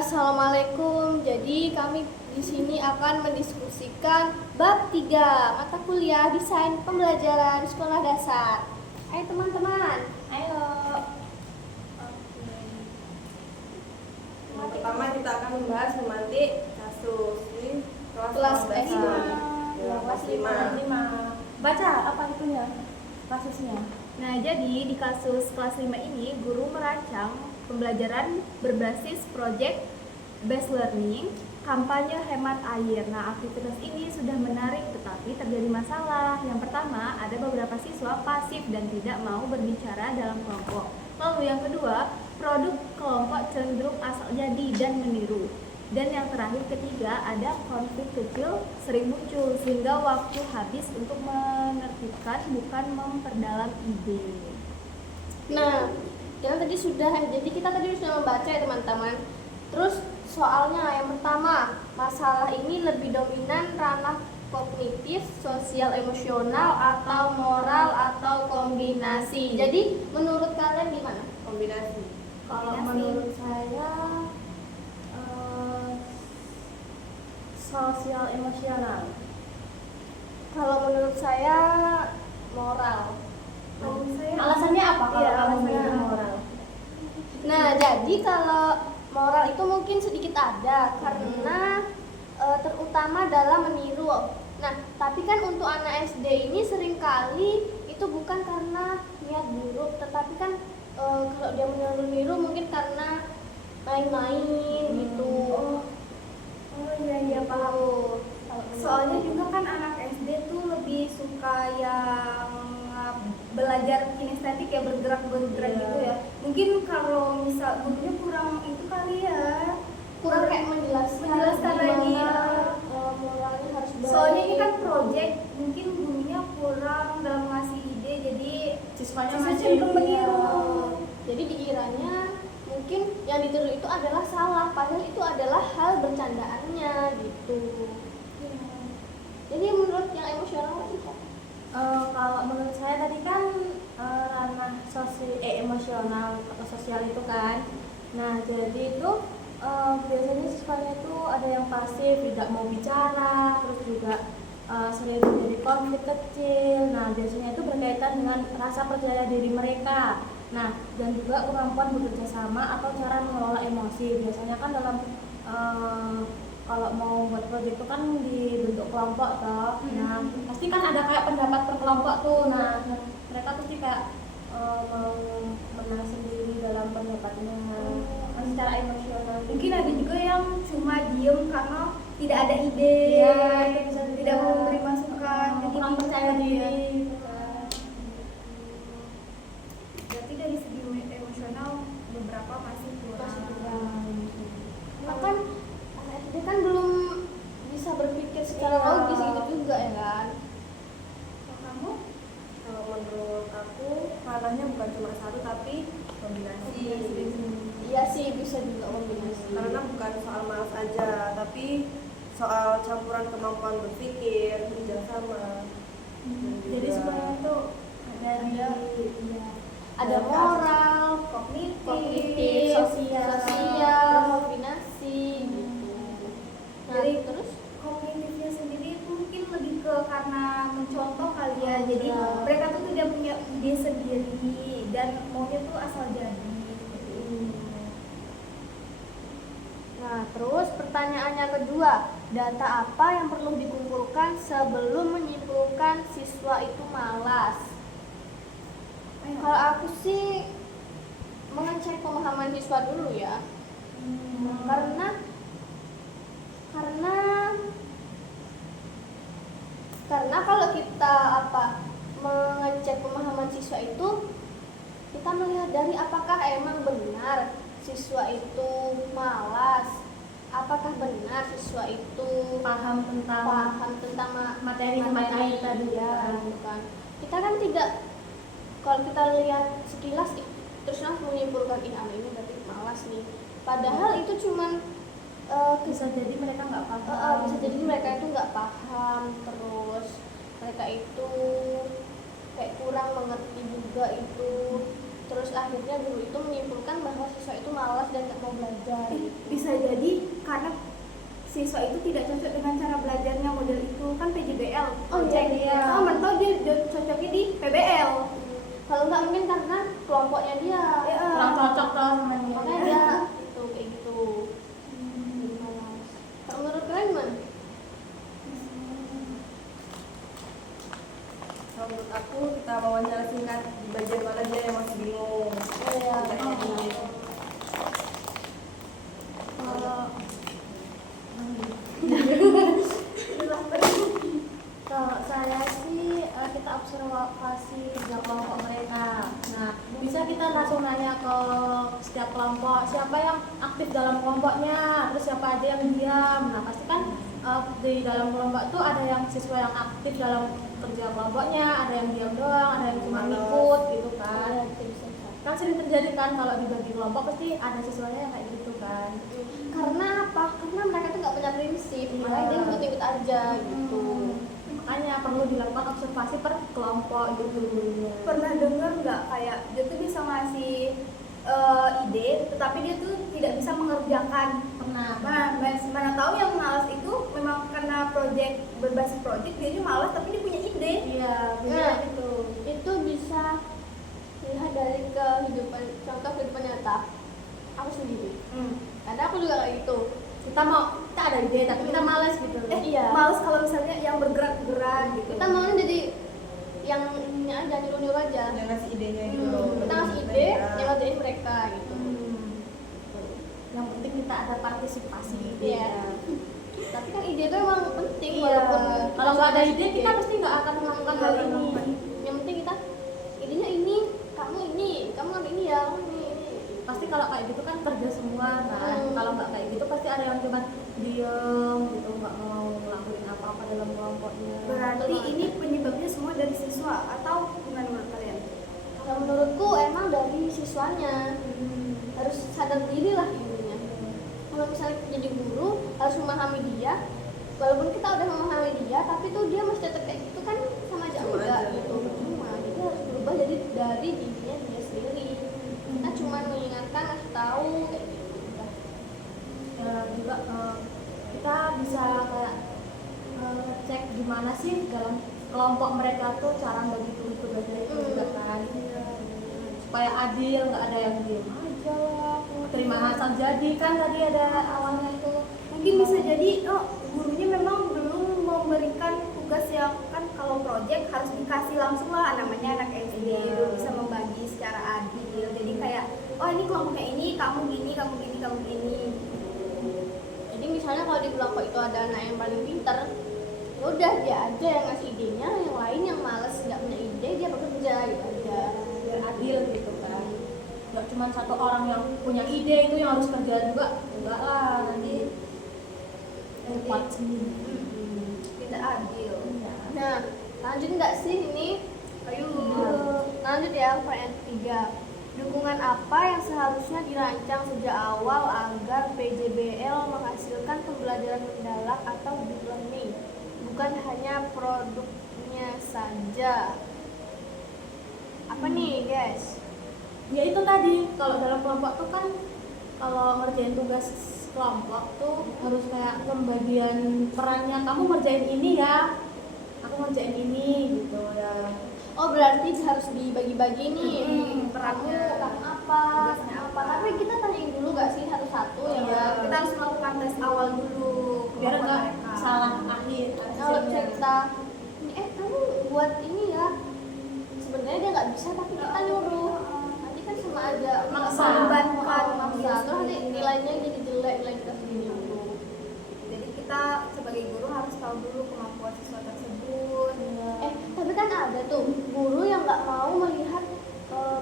Assalamualaikum. Jadi kami di sini akan mendiskusikan bab 3 mata kuliah desain pembelajaran sekolah dasar. Ayo teman-teman. Ayo. Yang pertama kita akan membahas memantik kasus di Kelas dasar. S5. Ya, kelas 5. Baca apa itunya? Kasusnya. Nah, jadi di kasus kelas 5 ini, guru merancang pembelajaran berbasis project based learning, kampanye hemat air. Nah, aktivitas ini sudah menarik tetapi terjadi masalah. Yang pertama, ada beberapa siswa pasif dan tidak mau berbicara dalam kelompok. Lalu yang kedua, produk kelompok cenderung asal jadi dan meniru. Dan yang terakhir ketiga, ada konflik kecil sering muncul sehingga waktu habis untuk menertibkan bukan memperdalam ide. Nah, jadi kita tadi sudah membaca ya teman-teman. Terus soalnya yang pertama, masalah ini lebih dominan ranah kognitif, sosial, emosional, atau moral, atau kombinasi. Jadi menurut kalian gimana? Kombinasi. Kalau menurut saya sosial emosional. Kalau menurut saya moral. Alasannya apa kalau Iya, kamu alasannya milih apa? moral? Nah, jadi kalau moral itu mungkin sedikit ada karena terutama dalam meniru. Nah, tapi kan untuk anak SD ini seringkali itu bukan karena niat buruk, tetapi kan kalau dia meniru mungkin karena main-main gitu. Oh iya paham. Soalnya juga kan anak SD tuh lebih suka yang belajar kinestetik ya, bergerak gitu ya. Mungkin kalau misal gurunya kurang itu kali ya, Kurang kayak menjelaskan lagi. Moralnya harus baik. Soalnya ini kan project, mungkin gurunya kurang dalam ngasih ide, jadi Siswanya siswa masih cenderung meniru. Jadi dikiranya mungkin yang ditiru itu adalah salah, padahal itu adalah hal bercandaannya gitu. Jadi menurut yang emosional itu Kalau menurut saya tadi kan ranah emosional atau sosial itu kan. Nah, jadi itu biasanya siswanya itu ada yang pasif, tidak mau bicara, terus juga sering terjadi konflik kecil. Nah, biasanya itu berkaitan dengan rasa percaya diri mereka. Nah, dan juga kemampuan bekerja sama atau cara mengelola emosi. Biasanya kan dalam kalau mau buat proyek itu kan dibentuk kelompok toh. Nah, pasti kan ada kayak pendapat per kelompok tuh. Nah, mereka tuh kayak mau menang sendiri dalam pendapatnya. Kan secara emosional. Mungkin ada juga yang cuma diem karena tidak ada ide, Iya, itu bisa juga. tidak mau memberi masukan, jadi kurang percaya diri. Berarti dari segi emosional beberapa masih kurang. bahkan anak SD kan belum bisa berpikir secara Iya. logis gitu juga ya kan. Kalau kamu? Kalau menurut aku ranahnya bukan cuma satu tapi kombinasi. Iya sih, bisa juga kombinasi. Karena bukan soal malas aja, tapi soal campuran kemampuan berpikir, kerjasama. Jadi semuanya tuh Ada moral, kognitif, sosial, kombinasi gitu. Nah, Jadi terus kognitifnya sendiri itu mungkin lebih ke karena mencontoh kali ya. Jadi Iya. mereka tuh tidak punya ide sendiri dan maunya tuh asal jadi. Nah, terus pertanyaannya kedua, data apa yang perlu dikumpulkan sebelum menyimpulkan siswa itu malas? Kalau aku sih mengecek pemahaman siswa dulu ya. Karena kalau kita mengecek pemahaman siswa itu, kita melihat dari apakah emang benar siswa itu malas, apakah benar siswa itu paham tentang materi tadi ya, gitu kan. Kita kan tidak, kalau kita lihat sekilas terus langsung menyimpulkan anak ini berarti malas nih. Padahal itu cuman bisa jadi mereka nggak paham. bisa jadi mereka itu nggak paham, terus mereka itu kayak kurang mengerti juga itu. terus akhirnya guru itu menyimpulkan bahwa siswa itu malas dan nggak mau belajar. Bisa jadi karena siswa itu tidak cocok dengan cara belajarnya model itu kan PJBL. Oh, iya, iya. Oh, mentok dia cocoknya di PBL. Kalau nggak mungkin karena kelompoknya dia Ya. Kurang cocok dong sama dia. makanya dia itu kayak gitu. Jadi malas. Kalau menurut kalian gimana? Kalau menurut aku kita wawancara singkat di bagian mana dia yang masih bingung. Iya. Kalau saya sih kita observasi kerja kelompok mereka. Nah, bisa kita langsung nanya ke setiap kelompok siapa yang aktif dalam kelompoknya, terus siapa aja yang diam. Nah, pasti kan di dalam kelompok tuh ada yang siswa yang aktif dalam kerja kelompoknya, ada yang diam doang, ada yang cuma ngikut gitu kan. Kan sering terjadi kan kalau dibagi kelompok pasti ada siswanya yang kayak gitu kan. Karena apa? Karena mereka tuh nggak punya prinsip, Iya. makanya dia ikut-ikut aja gitu. Makanya perlu dilakukan observasi per kelompok gitu. Pernah dengar nggak kayak dia tuh bisa ngasih ide, tetapi dia tuh tidak bisa mengerjakan. Pernah. Mana tahu yang malas itu memang karena berbasis project dia tuh malas tapi dia punya ide. Iya, Nah, benar gitu. itu bisa lihat dari kehidupan, contoh kehidupan nyata. Aku sendiri. Karena aku juga kayak gitu. Kita ada ide tapi kita malas gitu. Iya. Malas kalau misalnya yang bergerak-gerak gitu. Kita maunya jadi yang ini aja, nyuruh-nyuruh aja. Yang ngasih idenya gitu loh. Kita ngasih ide, yang ngerjain mereka gitu. Yang penting kita ada partisipasi ide. Iya. Tapi kan ide itu emang penting Iya. walaupun Kalau nggak ada ide kita sedikit. pasti nggak akan melakukan hal ini. Yang penting kita idenya ini, kamu ngambil ini ya, kamu ini. Pasti kalau kayak gitu kan kerja semua kan. Kalau nggak kayak gitu pasti ada yang cuma diem gitu, nggak mau ngelakuin apa-apa dalam kelompoknya. Berarti ini penyebabnya semua dari siswa atau gimana menurut kalian? Kalau menurutku emang dari siswanya harus sadar diri lah intinya. Kalau misalnya jadi guru harus memahami dia, walaupun kita udah memahami dia, tapi tuh dia masih tetap kayak gitu kan sama aja Sama enggak aja. gitu. Cuma jadi harus berubah jadi dari dirinya dia sendiri. Kita cuma mengingatkan, ngasih tahu kayak gitu. Ya juga kita bisa kayak cek gimana sih dalam kelompok mereka tuh cara bagi tugas-tugasnya itu juga kan. Supaya adil, nggak ada yang diem aja lah, terima asal jadi kan tadi ada awalnya itu. Mungkin bisa jadi gurunya memang belum memberikan tugas yang kan kalau project harus dikasih langsung lah, namanya anak SD belum bisa membagi secara adil. Jadi kayak ini kelompoknya ini, kamu gini, kamu gini, kamu gini. Jadi misalnya kalau di kelompok itu ada anak yang paling pinter, ya udah dia aja yang ngasih idenya, yang lain yang males nggak punya ide dia bekerja gitu aja. Biar adil gitu kan. Nggak cuma satu orang yang punya ide itu yang harus kerja juga, enggak lah nanti kuat sendiri. Tidak adil. Nah, lanjut nggak sih ini? Ayo. Lanjut ya, pertanyaan ketiga. Dukungan apa yang seharusnya dirancang sejak awal agar PJBL menghasilkan pembelajaran mendalam atau deep learning, bukan hanya produknya saja? Apa nih, guys? Ya itu tadi, kalau dalam kelompok tuh kan kalau ngerjain tugas kelompok tuh harus kayak pembagian perannya, kamu ngerjain ini ya, aku ngerjain ini gitu ya. Oh, berarti harus dibagi-bagi nih. Perannya. Kamu apa? Tugasnya Kamu apa? Tapi kita tanyain dulu gak sih satu-satu ya? Iya. Kan? Kita harus melakukan tes awal dulu Biar kemampuan nggak mereka. salah akhir Kalau bisa hasilnya. kita, kamu buat ini ya. Sebenarnya dia nggak bisa, tapi kita nyuruh. Nanti kan sama aja Maksa. Membebankan maksa. dia Terus nanti sendiri. nilainya jadi jelek, nilai kita sendiri dulu. Jadi kita sebagai guru harus tahu dulu kemampuan siswa tersebut. Tapi kan ada tuh guru yang nggak mau melihat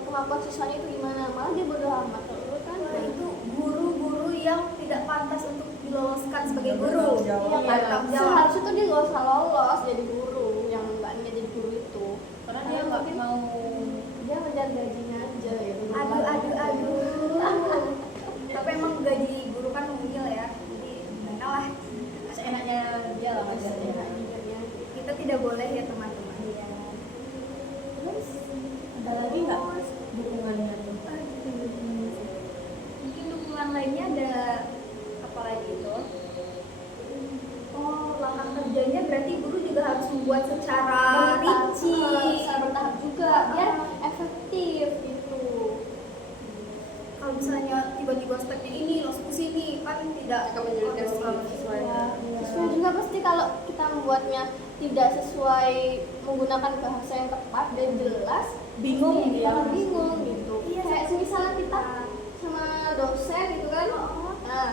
kemampuan siswanya itu gimana, malah dia bodo amat. Terus kan Nah, itu guru-guru yang tidak pantas untuk diloloskan sebagai Nggak guru. bertanggung jawab. Iya, nggak bertanggung jawab. seharusnya tuh dia nggak usah lolos jadi guru, yang nggak niat jadi guru itu. Karena dia nggak mau. Dia ngejar gajinya aja ya. Aduh. Tapi emang gaji guru kan mungil ya. Jadi gimana lah. Seenaknya dia lah ngajarnya. Kita tidak boleh ya teman-teman. Terus Ada lagi nggak dukungannya? dibuat secara rinci, secara bertahap juga biar efektif gitu. kalau misalnya tiba-tiba stepnya ini langsung ke sini kan tidak Akan menyulitkan konsisten. siswanya. Sesuai juga pasti kalau kita membuatnya tidak sesuai menggunakan bahasa yang tepat dan jelas, Bingung pasti dia. bakal bingung gitu. Iya, Kayak sama. misalnya kita sama dosen gitu kan. Nah,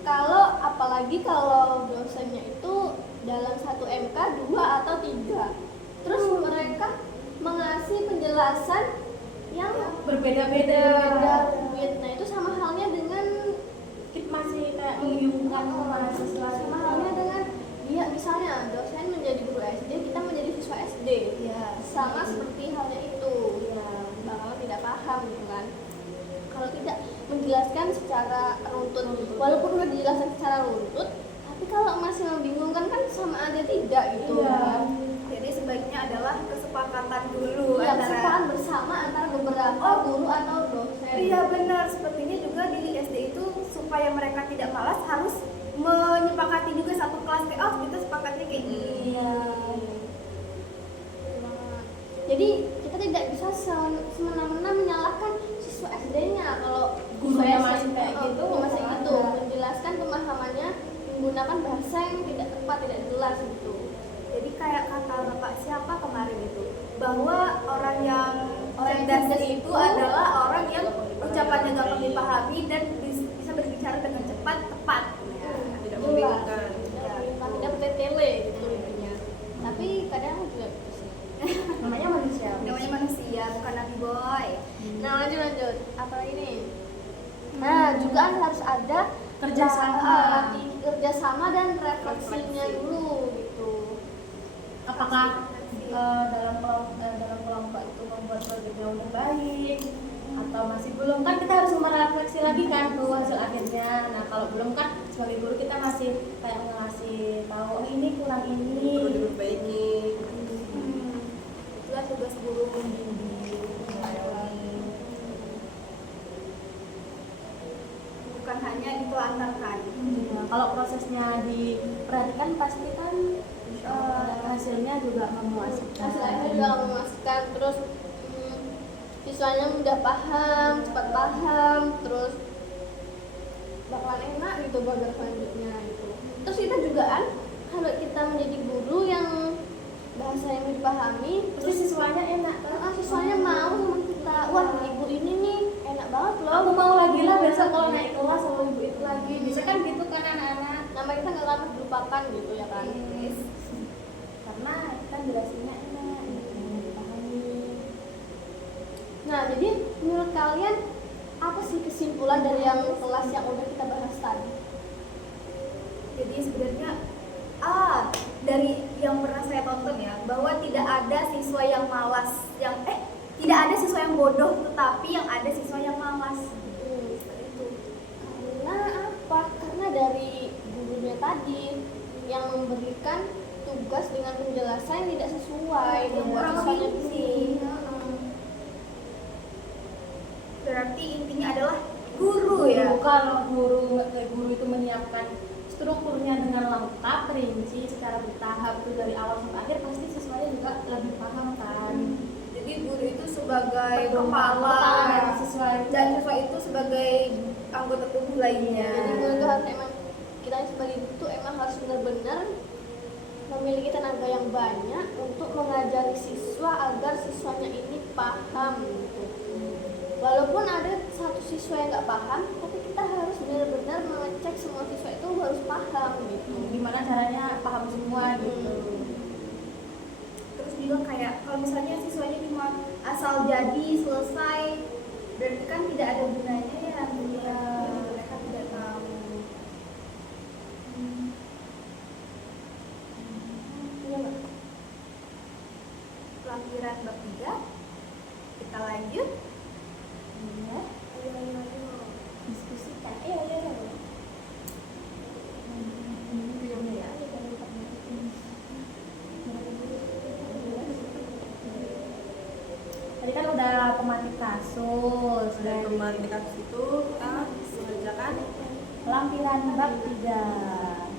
kalau apalagi kalau dosennya itu dalam satu MK 2 atau 3. Terus mereka mengasih penjelasan yang Berbeda-beda. rumit. Nah, itu sama halnya dengan Masih kayak membingungkan mahasiswa. sama halnya dengan dia misalnya dosen menjadi guru SD, kita menjadi siswa SD. Iya. Sama seperti halnya itu. Iya. Bakal tidak paham gitu kan. Kalau tidak menjelaskan secara runtut, walaupun udah dijelaskan secara runtut, tapi kalau masih membingungkan kan sama aja tidak gitu Iya. kan. Jadi sebaiknya adalah kesepakatan dulu Iya, antara kesepakatan bersama antara beberapa guru atau dosen. Iya benar, sepertinya juga di SD itu supaya mereka tidak malas harus menyepakati juga satu kelas kayak oh kita sepakatnya kayak gini. Iya. Jadi kita tidak bisa semena-mena menyalahkan siswa SD-nya kalau Gurunya siswa masih SD kayak gitu, masih kan? gitu, menjelaskan pemahamannya menggunakan bahasa yang tidak tepat, tidak jelas gitu. Jadi kayak kata bapak siapa kemarin itu bahwa orang yang Orang cerdas cerdas itu itu adalah orang yang ucapannya gampang dipahami dan bisa berbicara dengan cepat tepat. Tidak membingungkan. Tidak bertele gitu intinya. Tapi kadang juga gitu sih. Namanya manusia. Namanya manusia bukan nabi boy. Nah, lanjut. Apa lagi nih? Nah, juga harus ada Kerjasama. kerjasama dan refleksinya Refleksi. dulu gitu. Apakah dalam kelompok itu membuat proyeknya udah baik atau masih belum, kan kita harus merefleksi lagi kan tuh hasil akhirnya. Nah kalau belum kan sebagai guru kita masih kayak ngasih tahu oh ini kurang Perlu ini. diperbaiki. Itulah tugas guru membimbing, bukan hanya ditelantarkan. Nah, kalau prosesnya diperhatikan pasti kan hasilnya juga memuaskan. Hasilnya juga memuaskan, terus siswanya mudah paham, cepat paham, terus bakalan enak gitu belajar selanjutnya gitu. Terus kita juga kan kalau kita menjadi guru yang bahasa yang dipahami, Terus siswanya enak kan? siswanya mau sama kita. Wah, ibu ini nih enak banget loh. Aku mau lagi lah besok kalau naik kelas sama ibu itu lagi. Bisa kan gitu kan anak-anak. Nama kita nggak akan dilupakan gitu ya kan. Karena kan jelasinnya enak, mudah dipahami. Nah, jadi menurut kalian apa sih kesimpulan dari yang kelas yang udah kita bahas tadi? Jadi sebenarnya dari yang pernah saya tonton ya bahwa tidak ada siswa yang malas, tidak ada siswa yang bodoh, tetapi yang ada siswa yang malas. Seperti itu. Karena apa? Karena dari gurunya tadi yang memberikan tugas dengan penjelasan yang tidak sesuai Yang dengan kurang siswanya rinci. dulu. Berarti intinya adalah guru ya. Kalau guru itu menyiapkan strukturnya dengan lengkap, rinci, secara bertahap tuh dari awal sampai akhir, pasti siswanya juga lebih paham kan. Jadi guru itu sebagai Kepala kepala siswa dan siswa itu sebagai anggota tubuh lainnya. Jadi guru itu harus emang kita sebagai guru itu emang harus benar-benar memiliki tenaga yang banyak untuk mengajari siswa agar siswanya ini paham gitu. Walaupun ada satu siswa yang nggak paham, tapi kita harus benar-benar mengecek semua siswa itu harus paham gitu. gimana caranya paham semua gitu. Terus juga kayak kalau misalnya siswanya cuma asal jadi selesai, berarti kan tidak ada gunanya ya. Mereka tidak tahu. Iya nggak? Lampiran bab 3 kita lanjut. Iya. Ayo. Diskusikan. Iya. Tadi kan udah pematik kasus Dan dan kemarin di kasus itu kita mengerjakan lampiran bab 3.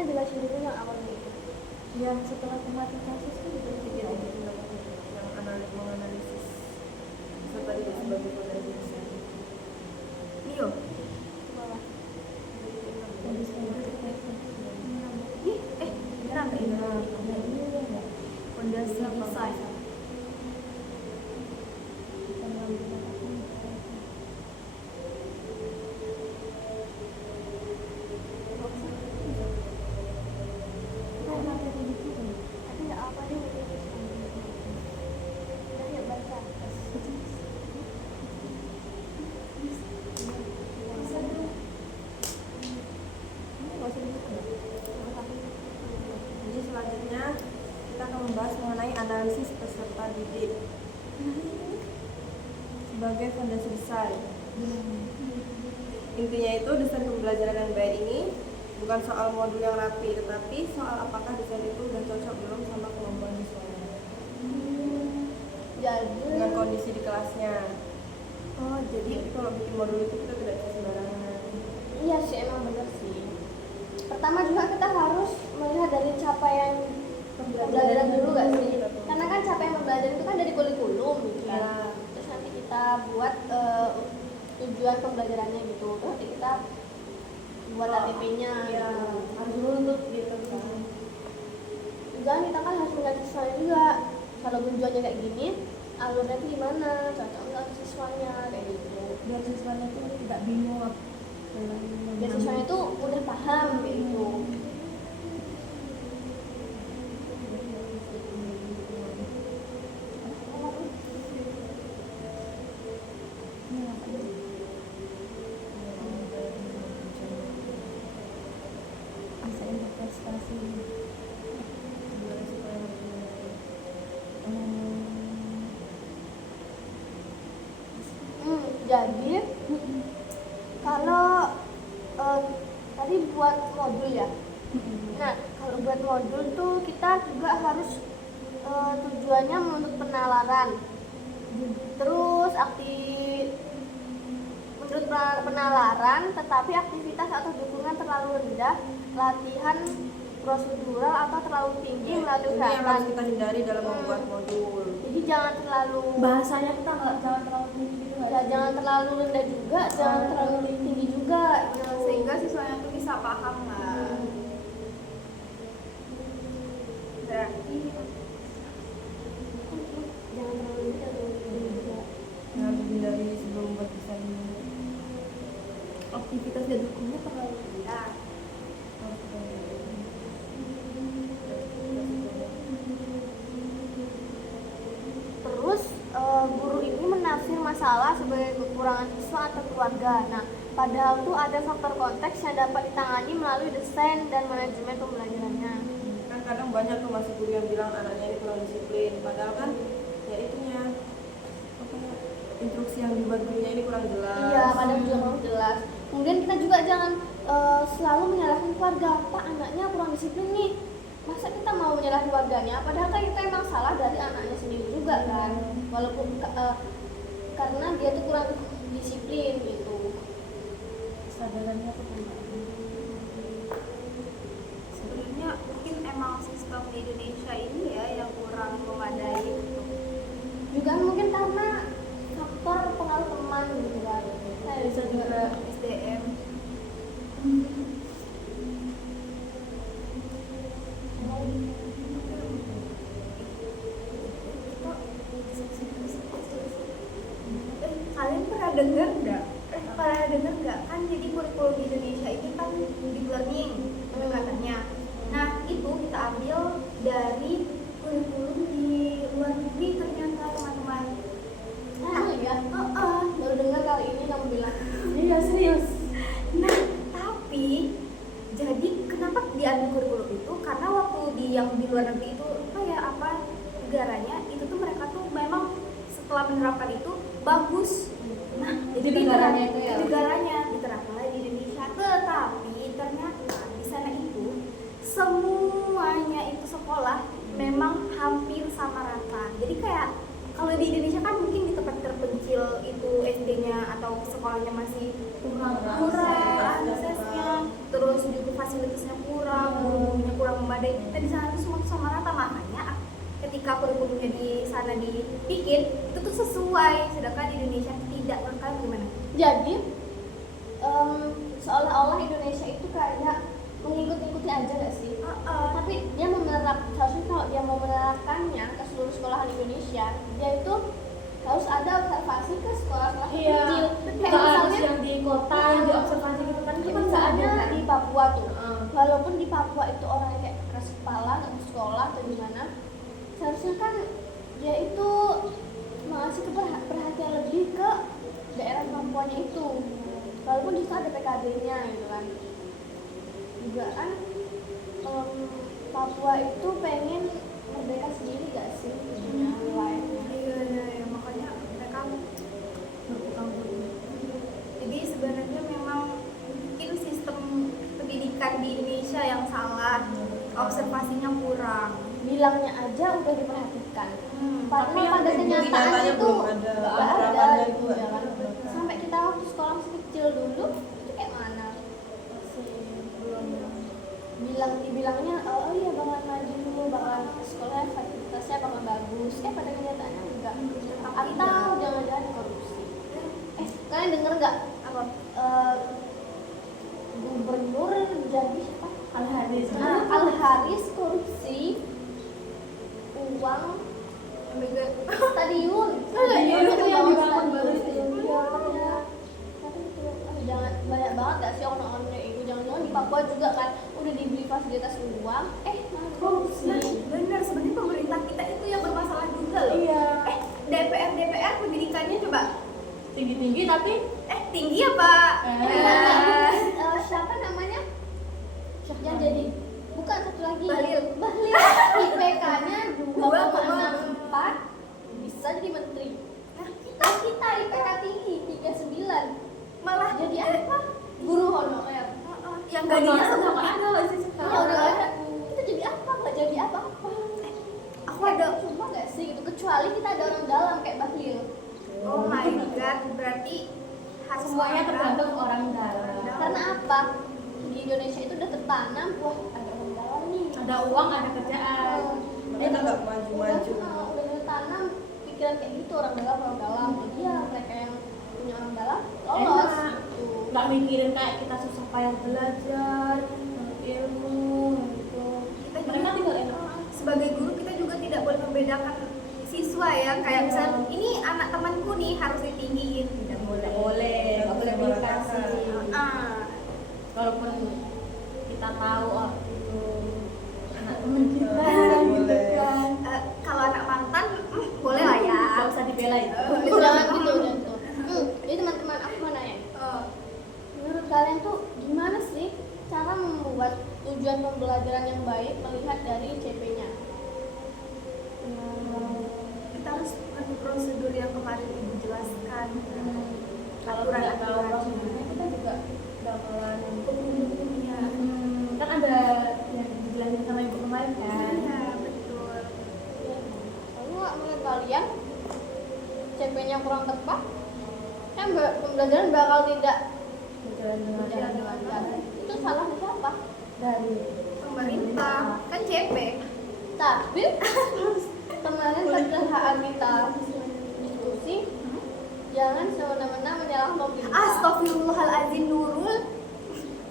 gimana jelasin dulu yang awalnya itu. Yang setelah kematian kasus itu juga yang menganalisis serta tidak sebagai fondasi besar. Mio. Kenapa ini? Fondasi desain. Tapi nggak apa deh. Udah ya baca. Jadi selanjutnya kita akan membahas mengenai analisis peserta didik sebagai fondasi desain. Intinya itu desain pembelajaran yang baik ini bukan soal modul yang rapi, tetapi soal apakah desain itu sudah cocok belum sama kemampuan siswanya Jadi dengan kondisi di kelasnya. Oh, Jadi kalau bikin modul itu kita tidak bisa sembarangan. iya sih emang bener sih. Pertama juga kita harus melihat dari capaian pembelajaran dulu gak sih? Karena kan capaian pembelajaran itu kan dari kurikulum gitu kan. Iya. Terus nanti kita buat tujuan pembelajarannya gitu. Terus nanti kita buat ATP-nya Iya, gitu. harus lulus gitu kan. Jangan kita kan harus melihat siswanya juga. Kalau tujuannya kayak gini, alurnya itu gimana? Cocok nggak ke siswanya kayak gitu. biar siswanya tuh tidak bingung dalam Biar siswanya itu udah paham kayak gitu. bisa investasi. Jadi kalau tadi buat modul ya. Nah, kalau buat modul tuh kita juga harus tujuannya untuk penalaran. Terus menurut penalaran, tetapi aktivitas atau dukungan terlalu rendah, latihan prosedural atau terlalu tinggi melalui Ini yang harus gerakan. kita hindari dalam membuat modul. Jadi jangan terlalu Bahasanya kita jangan terlalu tinggi gitu nggak ya, sih? jangan terlalu rendah juga, jangan terlalu tinggi juga. Sehingga siswanya tuh bisa paham lah. Berarti Jangan terlalu rendah, jangan terlalu tinggi juga. Yang harus dihindari sebelum membuat desain ini. aktivitas dan dukungannya terlalu rendah. Terus guru ini menafsir masalah sebagai kekurangan siswa atau keluarga. Nah, padahal tuh ada faktor konteks yang dapat ditangani melalui desain dan manajemen pembelajarannya. Kan kadang banyak tuh masih guru yang bilang anaknya ini kurang disiplin, padahal kan ya itunya instruksi yang dibuat gurunya ini kurang jelas. Iya, kadang juga kurang jelas. Kemudian kita juga jangan selalu menyalahkan keluarga. Pak, anaknya kurang disiplin nih. Masa kita mau menyalahkan keluarganya? Padahal kan kita emang salah dari anaknya sendiri juga kan. Walaupun karena dia tuh kurang disiplin gitu. Kesadarannya tuh kurang. sebenarnya mungkin emang sistem di Indonesia ini ya yang kurang memadai. Juga mungkin karena faktor pengaruh teman gitu kan. Kayak Bisa juga SDM. Kalian pernah dengar nggak? Kan jadi kurikulum di Indonesia ini kan deep learning pendekatannya. Nah itu kita ambil dari kurikulum di luar negeri ternyata teman-teman. iya. Baru dengar kali ini kamu bilang. iya serius. Nah, tapi jadi kenapa diambil kurikulum itu? Karena waktu yang di luar negeri itu kayak apa negaranya itu tuh mereka tuh memang setelah menerapkan itu bagus. Nah, Jadi negaranya itu ya? negaranya diterapkan di Indonesia, tetapi ternyata di sana itu semuanya itu sekolah memang hampir sama rata. Jadi kayak kalau di Indonesia kan mungkin di tempat terpencil itu SD-nya atau sekolahnya masih kurang aksesnya, terus juga fasilitasnya kurang, baik dan di sana tuh semua tuh sama rata, makanya ketika kurikulumnya di sana dibikin itu tuh sesuai, sedangkan di Indonesia tidak. Menurut kalian gimana? Jadi seolah-olah Indonesia itu kayak mengikut-ikuti aja gak sih? Tapi dia seharusnya kalau dia mau menerapkannya ke seluruh sekolahan Indonesia, dia itu harus ada observasi ke sekolah-sekolah Iya, kecil. Kayak nggak harus misalnya yang di kota yang di observasi gitu kan, itu kayak kan nggak ada misalnya kan. di Papua tuh. Heeh. Walaupun di Papua itu orangnya kayak keras kepala, nggak mau sekolah atau gimana, seharusnya kan dia itu mengasih perhatian lebih ke daerah Papuanya itu. Walaupun di sana ada PKB-nya gitu kan. Juga kan Papua itu pengen merdeka sendiri gak sih punya wilayahnya. Iya, makanya mereka berhutang budi. Jadi sebenarnya memang mungkin sistem pendidikan di Indonesia yang salah, observasinya kurang. Bilangnya aja udah diperhatikan. Tapi Padahal yang pada di kenyataannya nyatanya itu belum ada, nggak penerapannya ada itu gitu nggak ya kan. ada. Sampai kita waktu sekolah masih kecil dulu itu kayak mana? Masih belum dibilangnya oh iya bakalan maju, bakalan sekolah fasilitasnya bakal bagus. Pada kenyataannya enggak. Atau jangan-jangan korupsi. Kalian denger nggak Apa? gubernur jadi siapa? Al-Hadis. Al-Haris korupsi uang stadion. Stadion itu yang dibangun baru itu. itu. Iya, katanya. Tapi itu jangan banyak banget gak sih orang-orangnya itu, jangan-jangan di Papua juga kan udah dibeli fasilitas uang, malah korupsi. Nah, benar, sebenarnya pemerintah kita itu yang bermasalah juga loh. Iya. DPR pendidikannya coba Tinggi-tinggi tapi tinggi apa? Siapa namanya? Yang jadi bukan satu lagi. Bahlil. IPK-nya 2,64 bisa jadi menteri. Nah, kita IPK tinggi 39. Malah Jadi apa? Guru honorer. yang gajinya nggak sama. ada loh sih Ya sekarang. udah ada. Kita jadi apa? Nggak jadi apa-apa. Aku ada. Cuma nggak sih gitu. Kecuali kita ada orang dalam kayak Bahlil. Oh my god, berarti harus Semuanya orang tergantung orang dalam. Karena apa? Di Indonesia itu udah tertanam, wah ada orang dalam nih. Ada uang, ada kerjaan. Mereka nggak maju-maju. Udah tertanam pikiran kayak gitu orang dalam. Jadi ya mereka yang punya orang dalam lolos. Enak. Gitu. Nggak mikirin kayak kita susah payah belajar, ilmu gitu. Kita Mereka juga tinggal enak. sebagai guru kita juga tidak boleh membedakan siswa ya, kayak misalnya ini anak temanku nih harus ditinggiin, tidak boleh. Nggak boleh Meratakan. Ah, Walaupun kita tahu itu anak teman kita Nggak gitu boleh. kan. kalau anak mantan boleh lah ya. Nggak usah dibelain. Jangan gitu. Jadi teman-teman aku mau nanya. Menurut kalian tuh gimana sih cara membuat tujuan pembelajaran yang baik melihat dari CP-nya? Kita harus adu prosedur yang kemarin ibu jelaskan. Kalau tidak tahu prosedurnya kita juga bakalan Ya, kan ada yang dijelasin sama ibu kemarin kan. iya, betul. Lalu menurut kalian CP-nya kurang tepat? Kan pembelajaran bakal tidak Berjalan dengan berjalan dengan baik. Itu salahnya siapa? dari Pemerintah kan CP. Tapi kemarin pada kita diskusi, jangan semena-mena menyalahkan pemerintah. Astagfirullahaladzim, Nurul.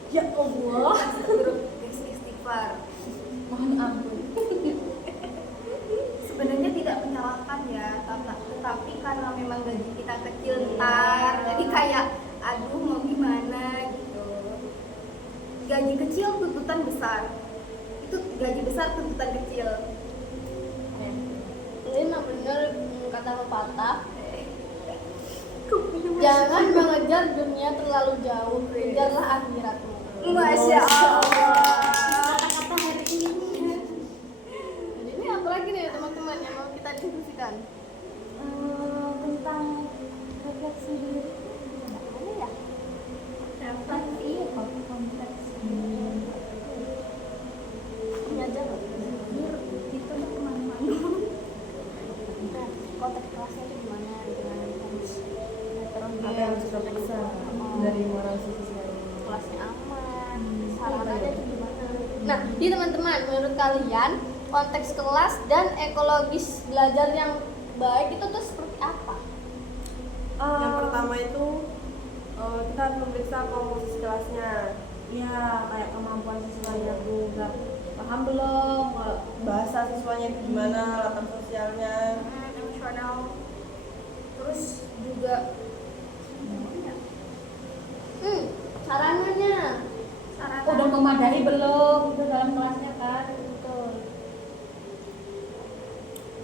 ya Allah. Istighfar. Mohon ampun. Sebenarnya tidak menyalahkan ya, tetapi karena memang gaji kita kecil ntar, jadi kayak aduh mau gimana gitu. Gaji kecil tuntutan besar, itu gaji besar tuntutan kecil. Ini memang benar kata pepatah. Jangan mengejar dunia terlalu jauh, kejarlah akhiratmu. Masya Allah. Kata-kata hari ini. Jadi ini apa lagi nih teman-teman yang mau kita diskusikan? Tentang refleksi diri. Mana ya? Refleksi konteks. Ini aja loh. Itu udah kemana-mana. Nah, konteks kelasnya itu gimana? Dengan Apa yang harus kita periksa dari moral sosial? kelasnya aman, sarannya itu gimana? Nah, jadi teman-teman, menurut kalian konteks kelas dan ekologis belajar yang baik itu tuh seperti apa? Yang pertama itu kita harus memeriksa komposisi kelasnya. Ya, kayak kemampuan siswanya tuh udah paham belum, Bahasa siswanya itu gimana, latar sosialnya. Emosional. Terus juga Sarananya. sarana udah memadai belum itu dalam kelasnya kan. Betul.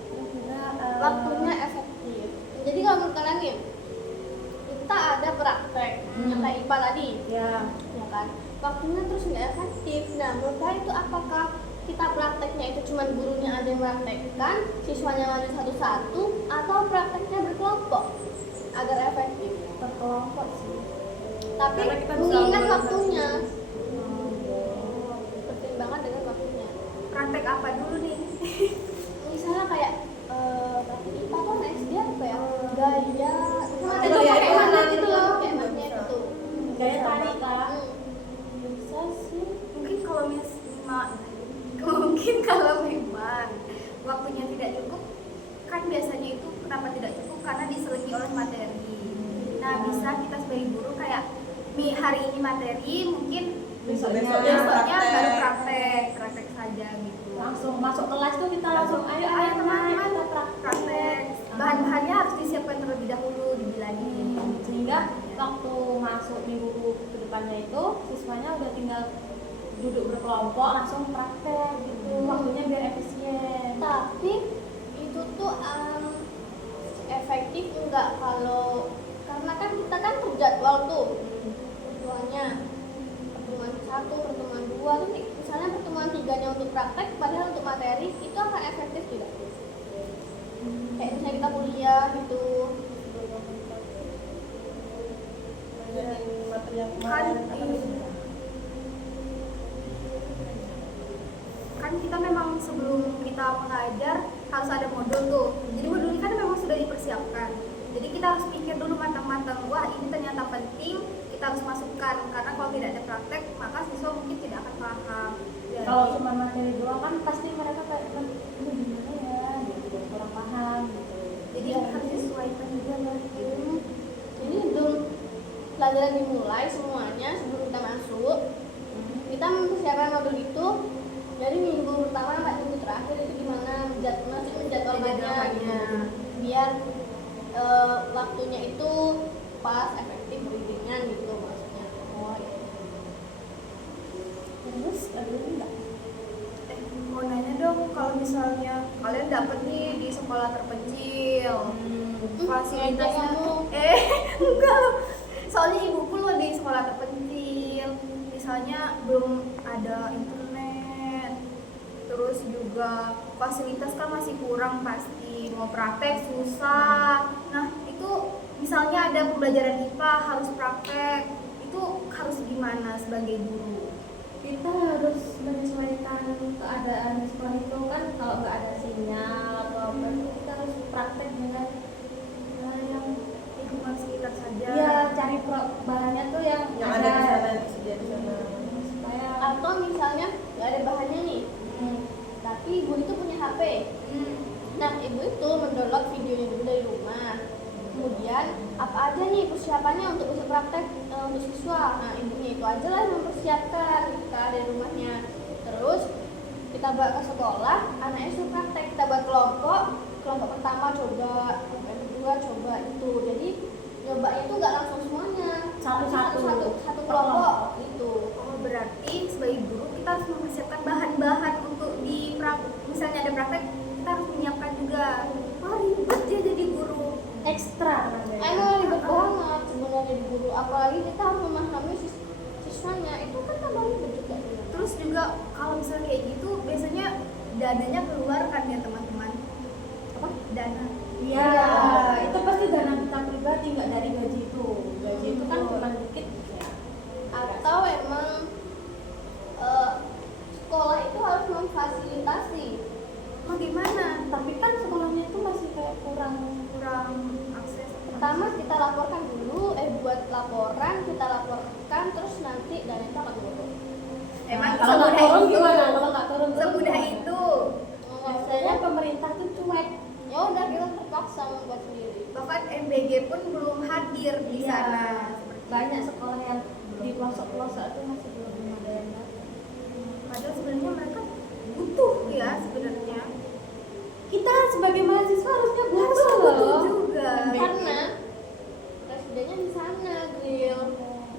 Terus juga Waktunya efektif. Jadi kalau menurut kalian nih, kita ada praktek yang kayak IPA tadi, ya ya kan? Waktunya terus nggak efektif. Nah, menurut kalian itu apakah kita prakteknya itu cuma gurunya ada yang praktekkan, siswanya maju satu-satu, atau prakteknya berkelompok agar efektif? berkelompok sih. Tapi Karena kita bisa mengingat mengorganisasi. waktunya, pertimbangan dengan waktunya. praktek apa dulu nih? Misalnya kayak praktek IPA kan SD apa ya? Gaya, Oh, itu iya, pakai itu magnet nanti itu loh, tuh. kayak magnet Bisa. itu. Gaya tarik lah. Hmm. Bisa sih. Mungkin kalau memang waktunya tidak cukup, kan biasanya itu kenapa tidak cukup karena diselingi oleh materi. Nah, bisa kita sebagai guru kayak hari ini materi, mungkin Besoknya besoknya baru praktek. praktek saja gitu. Langsung masuk kelas tuh kita langsung ayo Ayo teman-teman kita praktek. Bahan-bahannya harus disiapkan terlebih dahulu, dibilangin. sehingga waktu masuk minggu ke depannya itu siswanya udah tinggal duduk berkelompok langsung praktek gitu, waktunya biar efisien. Tapi itu tuh efektif enggak kalau karena kan kita kan terjadwal tuh jadwalnya pertemuan 1, pertemuan 2 tuh misalnya pertemuan 3-nya untuk praktek padahal untuk materi itu akan efektif tidak? Kayak misalnya kita kuliah gitu. Banyakin materi yang Kan kemarin. kan kita memang sebelum kita mengajar harus ada modul tuh. Jadi modul ini kan memang sudah dipersiapkan. Jadi kita harus pikir dulu matang-matang, wah ini ternyata penting, kita harus masukkan karena kalau tidak ada praktek maka siswa mungkin tidak akan paham. Jadi, Kalau cuma materi doang kan pasti mereka kayak ini gimana ya gitu, kurang paham gitu. jadi harus disesuaikan juga lah. Jadi sebelum pelajaran dimulai semuanya sebelum kita masuk kita mempersiapkan modul itu dari minggu pertama sampai minggu terakhir itu gimana menjadwalkannya biar waktunya itu pas efektif beriringan gitu maksudnya. Oh iya. Terus ada enggak? Mau nanya dong, kalau misalnya kalian dapat nih di sekolah terpencil, fasilitasnya enggak, soalnya ibuku loh di sekolah terpencil, misalnya belum ada internet, terus juga fasilitas kan masih kurang pasti, mau praktek susah. Nah itu misalnya ada pembelajaran IPA harus praktek, itu harus gimana sebagai guru? Kita harus menyesuaikan keadaan di sekolah itu kan, kalau nggak ada sinyal atau apa itu kita harus praktek dengan yang Lingkungan sekitar saja. ya cari bahannya tuh yang Yang ada di sana, yang tersedia di sana. supaya Atau misalnya nggak ada bahannya nih, tapi ibu itu punya HP. Nah, ibu itu mendownload videonya dulu dari rumah. Kemudian apa aja nih persiapannya untuk bisa praktek untuk siswa. Nah, ibunya itu aja lah yang mempersiapkan dari rumahnya. Terus kita bawa ke sekolah, anaknya suruh praktek. Kita buat kelompok pertama coba, kelompok kedua coba itu. Jadi nyobanya itu nggak langsung semuanya, satu kelompok itu. Oh, berarti sebagai guru kita harus mempersiapkan bahan-bahan untuk misalnya ada praktek, kita harus menyiapkan juga. Wah, ribet ya jadi guru. ekstra Emang ribet banget sebenarnya di guru, apalagi kita harus memahami siswanya, itu kan tambah ribet juga. Terus juga kalau misalnya kayak gitu, biasanya dananya keluar kan ya teman-teman? Apa? Dana. iya itu pasti dana kita pribadi, nggak dari gaji itu kan cuma dikit ya. Atau emang sekolah itu harus memfasilitasi. Mau gimana? Tapi kan sekolahnya itu masih kayak kurang Akses. Pertama kita laporkan dulu, buat laporan kita laporkan, terus nanti dan itu akan turun. Emang Kalau nggak semudah turun itu? gimana? Kalau nggak turun Semudah itu. Biasanya pemerintah tuh cuek. Ya udah kita terpaksa membuat sendiri. Bahkan MBG pun belum hadir di Iya. sana. Banyak sekolah yang di pelosok-pelosok itu masih belum ada yang datang. Padahal sebenarnya mereka butuh ya sebenarnya. Kita sebagai mahasiswa harusnya Harus butuh butuh loh. juga. Karena presidennya di sana, Gril,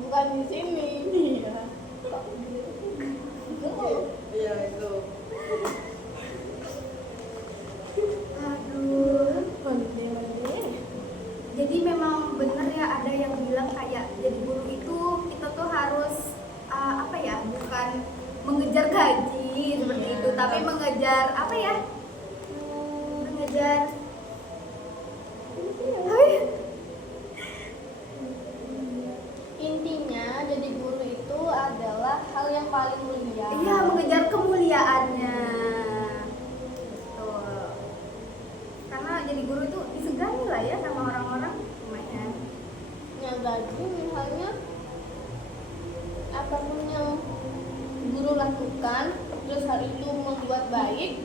bukan di sini. Iya. Iya itu. Aduh. Menteri-menteri. Jadi memang benar ya ada yang bilang kayak jadi guru itu kita tuh harus apa ya, bukan mengejar gaji seperti itu, tapi mengejar apa ya? Mengejar apa ya? Intinya jadi guru itu adalah hal yang paling mulia. Iya, mengejar kemuliaannya. Betul. Karena jadi guru itu disegani lah ya sama orang-orang lumayan. Yang gaji misalnya apapun yang guru lakukan, terus hal itu membuat baik,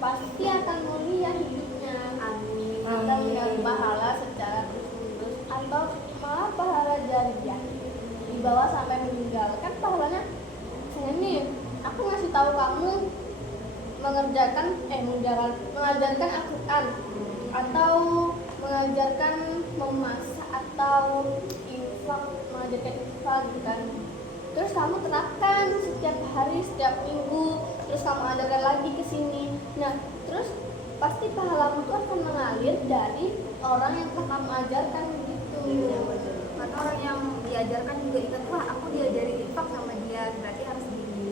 pasti akan mulia hidupnya. Amin. Atau mendapat pahala secara terus-menerus, atau malah pahala jariah dibawa sampai meninggal. Kan pahalanya misalnya nih, aku ngasih tahu kamu mengajarkan Al-Quran, atau mengajarkan memasak, atau mengajarkan infak gitu kan. Terus kamu terapkan setiap hari, setiap minggu, terus kamu ajarkan lagi ke sini. Nah, terus pasti pahalamu itu akan mengalir dari orang yang telah kamu ajarkan gitu. Karena orang yang diajarkan juga ingat, wah aku diajari infak sama dia, berarti harus gini.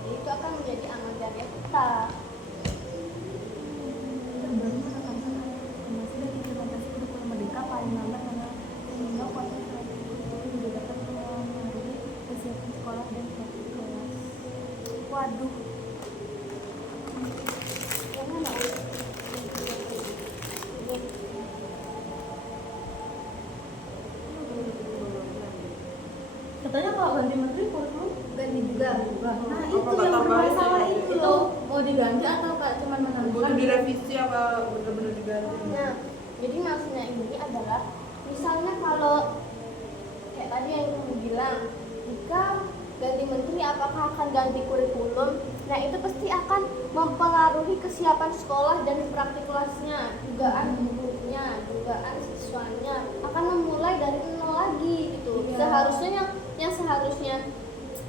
Jadi itu akan menjadi amal jariah kita. Terbaru menekankan informasi dan implementasi kurikulum merdeka paling lambat tanggal sehingga kuota kurikulum didapatkan melalui kesiapan sekolah dan suatu kelas. Waduh. Katanya kalau ganti menteri kurikulum Ganti juga. Nah Apa itu nggak yang tambahin bermasalah sih? itu loh. Mau diganti atau kayak cuman menambah? Butuh direvisi apa bener-bener diganti? Nah, jadi maksudnya ini adalah misalnya kalau kayak tadi yang kamu bilang, jika ganti menteri apakah akan ganti kurikulum? Nah, itu pasti akan mempengaruhi kesiapan sekolah dan praktikulasinya, dugaan gurunya, dugaan siswanya akan memulai dari nol lagi gitu. Iya. Seharusnya yang seharusnya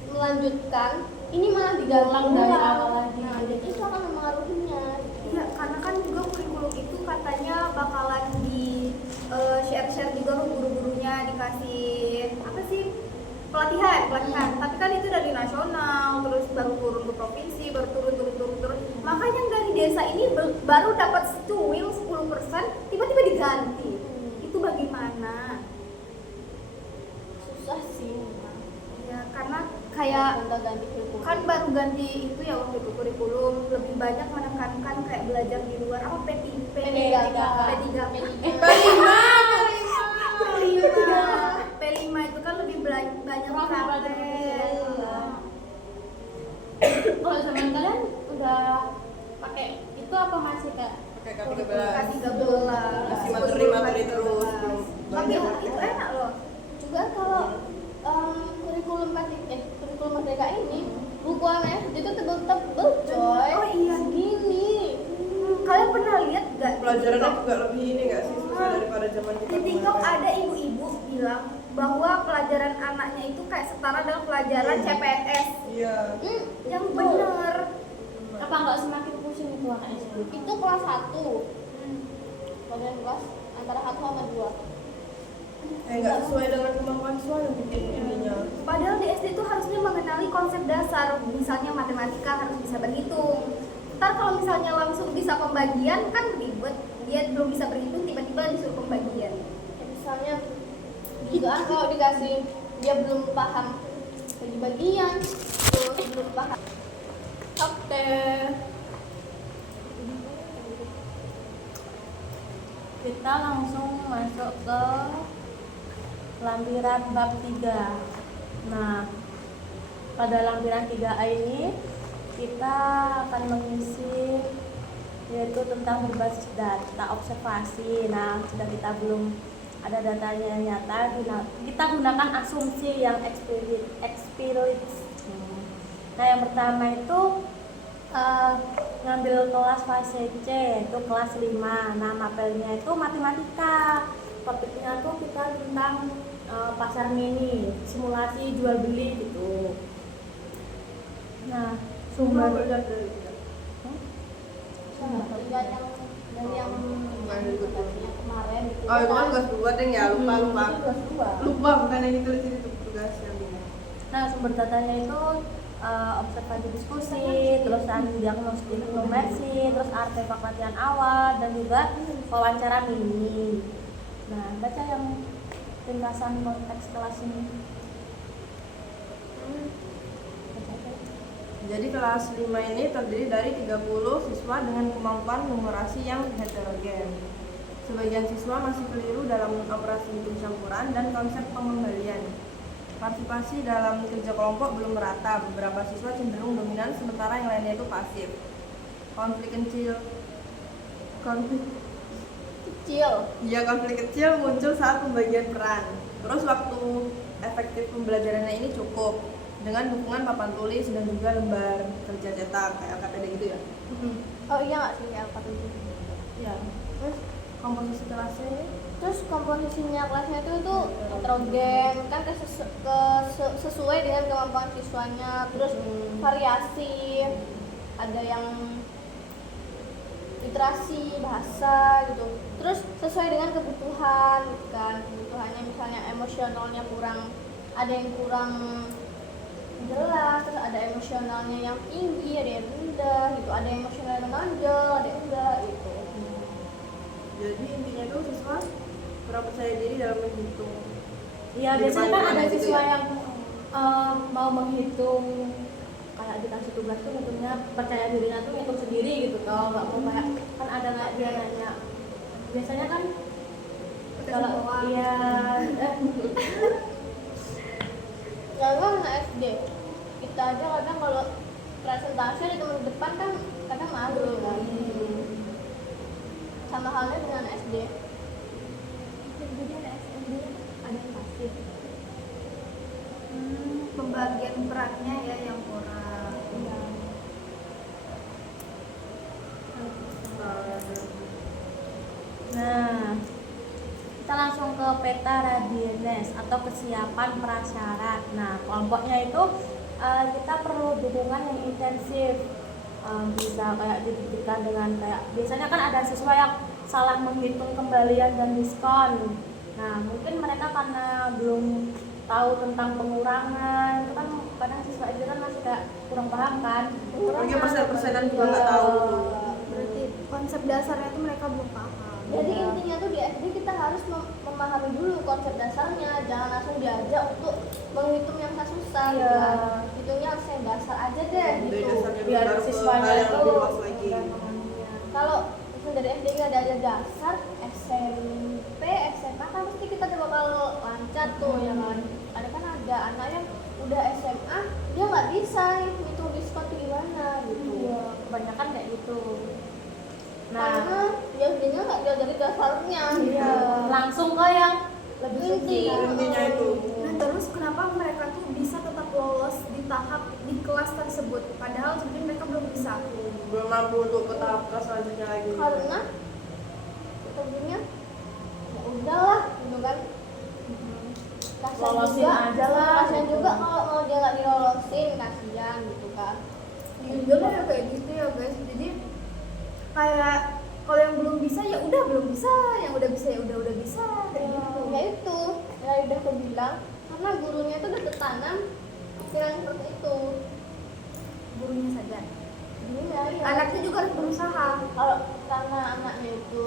melanjutkan ini malah diganti Diulang dari ulang. awal lagi. Nah, jadi itu akan mempengaruhinya. Iya, karena kan juga kurikulum itu katanya bakalan di share-share juga ke guru-gurunya, dikasih apa sih, pelatihan. Tapi kan itu dari nasional, terus baru turun ke provinsi, baru turun. Makanya yang dari desa ini baru dapat secuil 10%, tiba-tiba diganti. Itu bagaimana? Susah sih memang. Ya, karena kayak Gonta-ganti kurikulum. kan baru ganti itu ya waktu itu kurikulum, lebih banyak menekankan kayak belajar di luar apa P3K. P5 itu kan lebih banyak praktek. Kalau zaman kalian udah pakai itu apa masih kayak Pakai K13 Masih materi terus belum tapi banyak. itu enak loh. Juga kalau kurikulum merdeka ini buku anak itu tebel-tebel coy. Oh iya. Segini. Kalian pernah lihat gak Pelajarannya juga lebih ini nggak sih susah daripada zaman kita di TikTok kemarin. ada ibu-ibu bilang bahwa pelajaran anaknya itu kayak setara dengan pelajaran CPNS. Iya. Yang bener. apa nggak semakin pusing itu anak SD? Itu kelas 1. Bagian kelas antara 1 sama 2. Nggak sesuai dengan kemampuan siswa yang bikin ininya. Padahal di SD itu harusnya mengenali konsep dasar, misalnya matematika harus bisa berhitung. Ntar kalau misalnya langsung bisa pembagian kan ribet, dia belum bisa berhitung tiba-tiba disuruh pembagian. Ya, misalnya juga kalau dikasih dia belum paham bagi-bagian, terus belum paham. Oke. Kita langsung masuk ke lampiran bab 3. Nah, pada lampiran 3A ini kita akan mengisi yaitu tentang berbasis data observasi. Nah, jika kita belum ada datanya nyata, kita gunakan asumsi yang explicit. Nah, yang pertama itu ngambil kelas fase C, itu kelas 5. Nah, mapelnya itu matematika. Topiknya tuh kita tentang pasar mini, simulasi jual beli gitu. Nah, sumber lihat yang kemarin gitu. Oh, itu kan tugas 2 deh ya, lupa. Tugas dua. Lupa, bukan yang ditulis di situ tugas yang ini. Nah, sumber datanya itu observasi diskusi, terus diagnostik komersi, terus artefak latihan awal, dan juga wawancara mini. Nah, baca yang ringkasan konteks kelas ini. Jadi kelas 5 ini terdiri dari 30 siswa dengan kemampuan numerasi yang heterogen. Sebagian siswa masih keliru dalam operasi hitung campuran dan konsep pengembalian. Partisipasi dalam kerja kelompok belum merata, beberapa siswa cenderung dominan sementara yang lainnya itu pasif. Konflik kecil muncul saat pembagian peran. Terus waktu efektif pembelajarannya ini cukup dengan dukungan papan tulis dan juga lembar kerja cetak kayak LKPD gitu ya. Oh iya nggak sih LKPD? Ya. Terus komposisi kelasnya ini? Terus komposisinya kelasnya itu heterogen kan sesuai dengan kemampuan siswanya. Terus variasi, ada yang literasi bahasa gitu. Terus sesuai dengan kebutuhan kan, kebutuhannya misalnya emosionalnya kurang, ada yang kurang jelas, terus ada emosionalnya yang tinggi, ada yang rendah gitu, ada yang emosionalnya menonjol, ada yang enggak gitu. Jadi intinya itu siswa kurang percaya diri dalam menghitung. Iya, Di biasanya depan kan ada gitu siswa ya? yang mau menghitung kayak dikasih tugas tuh ngitungnya percaya dirinya tuh ngitung sendiri gitu toh, nggak mau kayak kan ada kayak dia nanya. Biasanya kan kalau iya Ya kan anak SD, kita aja kadang kalau presentasi di teman depan kan kadang malu kan. Sama halnya dengan SD. Jadi anak SD ada yang pasif. Pembagian perannya ya yang kurang. Nah, kita langsung ke peta readiness atau kesiapan prasyarat. Nah, kelompoknya itu kita perlu dukungan yang intensif. Bisa kayak dibuktikan dengan kayak biasanya kan ada siswa yang salah menghitung kembalian dan diskon. Nah, mungkin mereka karena belum tahu tentang pengurangan, itu kan kadang siswa itu kan masih kayak kurang paham kan. Mungkin persen-persenan juga nggak tahu. Berarti konsep dasarnya itu mereka belum paham. Jadi intinya tuh di SD kita harus memahami dulu konsep dasarnya, jangan langsung diajak untuk menghitung yang susah gitu kan. Hitungnya harus yang dasar aja deh Dari gitu. dasarnya Biar baru ke siswanya hal yang itu lebih luas lagi. Kalau misalnya dari SD nggak ada dasar, SMP, SMA kan pasti kita udah bakal lancar tuh ya kan. Ada anak yang udah SMA dia nggak bisa ngitung diskon tuh gimana gitu. Iya, kebanyakan kayak gitu. Karena dia sebenarnya nggak diajari dasarnya. Iya, langsung ke yang lebih Inti. Intinya itu. Nah terus kenapa mereka tuh bisa tetap lolos di tahap di kelas tersebut padahal sebenarnya mereka belum bisa. Belum mampu untuk ke tahap kelas selanjutnya lagi. Karena sebenarnya ya udahlah gitu kan. Kasian Lolosin juga, aja lah. kasian juga kalau mau dia nggak dilolosin, kasian gitu kan. Jujur ya kayak gitu ya guys. Jadi kayak kalau yang belum bisa ya udah belum bisa, yang udah bisa ya udah bisa kayak gitu. Ya itu, ya udah aku bilang karena gurunya itu udah tertanam pikiran seperti itu. Gurunya saja. Iya, iya. Anaknya juga harus berusaha. Kalau karena anaknya itu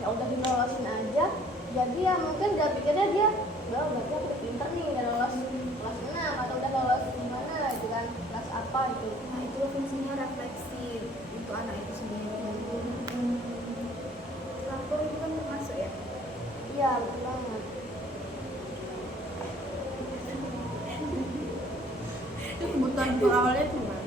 ya udah dilolosin aja, jadi ya mungkin dia pikirnya dia berarti aku udah pinter nih, udah lolos kelas 6 atau udah lolos gimana gitu kan, kelas apa itu. Nah itu fungsinya refleksi untuk anak itu sendiri. Lapor itu kan masuk ya. Iya, betul banget. Itu kebutuhan pengawalnya gimana?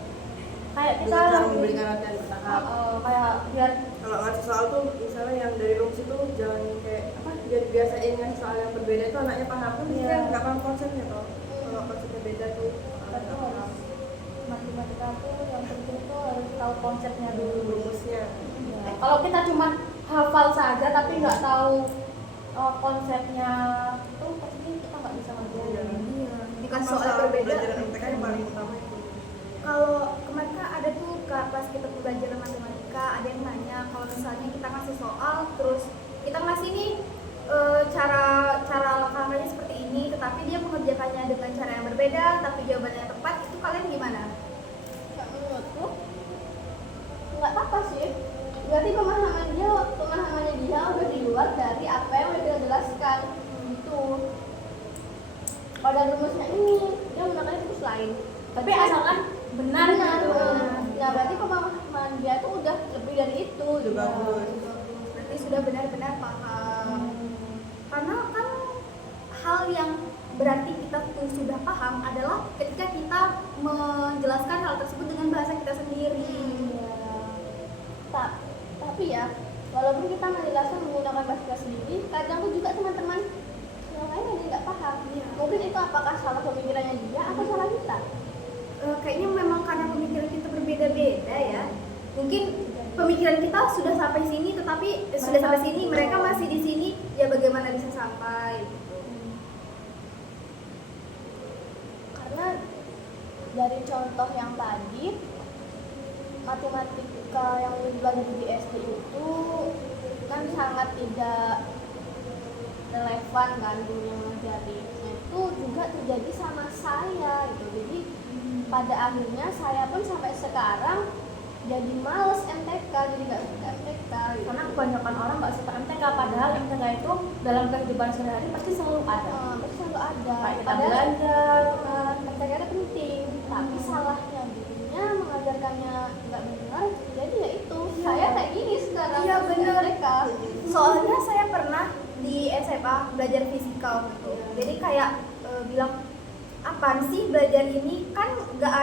Kayak kita Dengan cara lebih- memberikan latihan bertahap. kayak biar Kalau ngasih soal tuh misalnya yang dari rumus itu jangan kayak apa, biar biasain ngasih soal yang berbeda itu anaknya paham kan, Iya. kan nggak paham konsepnya toh. Kalau konsepnya beda tuh betul. Matematika tuh yang penting tuh harus tahu konsepnya dulu. rumusnya. Kalau kita cuma hafal saja tapi nggak tahu konsepnya tuh pasti kita nggak bisa ngajarin. Iya, dikasih soal Masalah berbeda. pelajaran MTK yang paling utama itu. Kalau kemarin kan ada tuh pas kita belajar matematika, ada yang nanya kalau misalnya kita ngasih soal terus kita ngasih nih cara langkahnya seperti ini, tetapi dia mengerjakannya dengan cara yang berbeda, tapi jawabannya yang tepat, itu kalian gimana? Kalau menurutku nggak apa-apa sih. Berarti pemahamannya dia udah di luar dari apa yang udah kita jelaskan. Gitu. Kalau ada rumusnya ini, dia menggunakan rumus lain. Tapi asalkan benar gitu. Nah, berarti pemahaman dia tuh udah lebih dari itu. Udah bagus. Berarti sudah benar-benar paham. Karena kan hal yang berarti kita tuh sudah paham adalah ketika kita menjelaskan hal tersebut dengan bahasa kita sendiri. Tapi ya, walaupun kita menjelaskan menggunakan bahasa kita sendiri, kadang tuh juga teman-teman yang lain ada yang nggak paham. Mungkin itu apakah salah pemikirannya dia atau salah kita? Kayaknya memang karena pemikiran kita berbeda-beda ya. Mungkin pemikiran kita sudah sampai sini, tetapi sudah sampai sini, mereka masih di sini. Ya bagaimana bisa sampai? Gitu. Karena dari contoh yang tadi, matematika yang belajar di SD itu kan sangat tidak relevan kan guru yang mengajarinya itu juga terjadi sama saya gitu. Jadi pada akhirnya saya pun sampai sekarang jadi males MTK, jadi nggak suka MTK gitu. Karena kebanyakan orang nggak suka MTK, padahal MTK itu dalam kehidupan sehari-hari pasti selalu ada. Pasti selalu ada. Kayak kita Padahal belajar, MTK itu penting, tapi salahnya gurunya mengajarkannya nggak benar. Jadi ya itu saya kayak gini sekarang. Iya, nggak suka bener. MTK. Soalnya saya pernah di SMA belajar fisika gitu. Jadi kayak bilang apaan sih belajar ini, kan nggak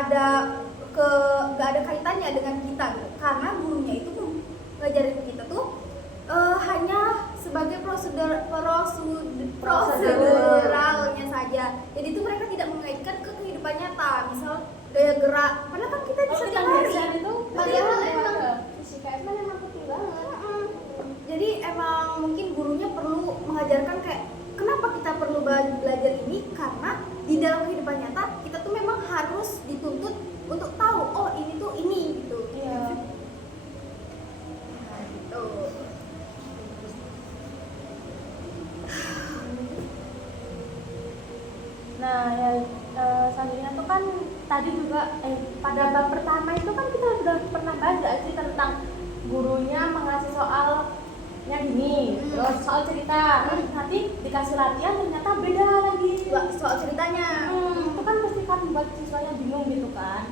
ada kaitannya dengan kita gitu. Karena gurunya itu tuh ngajarin kita tuh hanya sebagai proseduralnya saja. Jadi itu mereka tidak mengaitkan ke kehidupan nyata. Misal gaya gerak, padahal kan kita bisa kita hari. belajar itu Padahal emang fisika itu memang penting banget. Jadi emang mungkin gurunya perlu mengajarkan kayak kenapa kita perlu belajar ini, karena di dalam kehidupan nyata kita tuh memang harus dituntut untuk tahu oh ini tuh ini gitu. Iya. Nah, gitu. Nah, ya selanjutnya tuh kan tadi juga pada bab pertama itu kan kita udah pernah baca sih tentang gurunya mengasih soalnya gini, terus soal cerita, nanti dikasih latihan ternyata beda lagi. Soal ceritanya. Itu kan pasti kan membuat siswanya bingung gitu kan.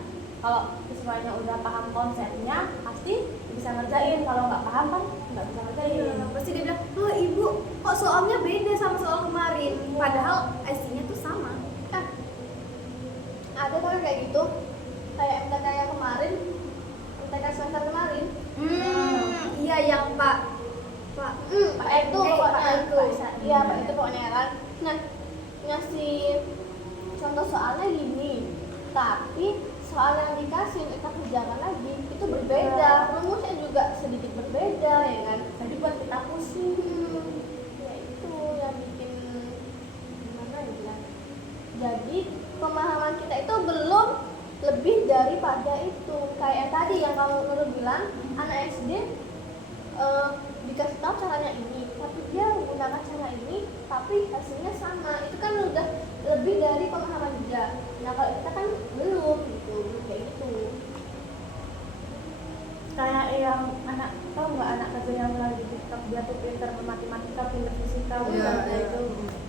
Kalau siswanya udah paham konsepnya pasti bisa ngerjain, kalau nggak paham kan nggak bisa ngerjain. Pasti dia bilang, oh ibu kok soalnya beda sama soal kemarin, padahal isinya tuh sama. Ada kan kayak gitu, kayak MTK yang kemarin, MTK semester kemarin. Iya yang Pak Pak itu pokoknya Pak itu. Iya Pak itu pokoknya kan. Nah ngasih contoh soalnya gini, tapi soal yang dikasih kita kerjakan lagi itu berbeda, rumusnya juga sedikit berbeda ya kan. Jadi buat kita pusing. Ya itu yang bikin gimana ya. Jadi pemahaman kita itu belum lebih daripada itu. Kayak yang tadi yang kamu Nurul bilang, anak SD dikasih tahu caranya ini, tapi dia menggunakan cara ini, tapi hasilnya sama. Itu kan udah lebih dari pemahaman dia. Nah kalau kita kan belum gitu, kayak gitu. Kayak yang anak, tau nggak anak kecil yang lagi di TikTok, dia tuh pinter matematika, pinter fisika, Iya, kayak iya. itu.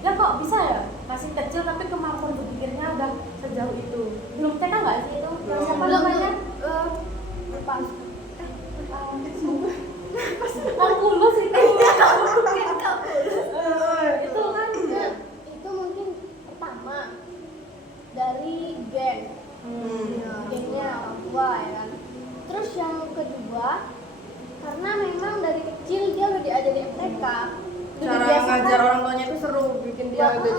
Ya kok bisa ya, masih kecil tapi kemampuan berpikirnya udah sejauh itu. Belum TK nggak sih itu? Yang siapa Belum. namanya? Pas Kalkulus itu. Itu kan itu mungkin pertama dari gen. Iya, jadi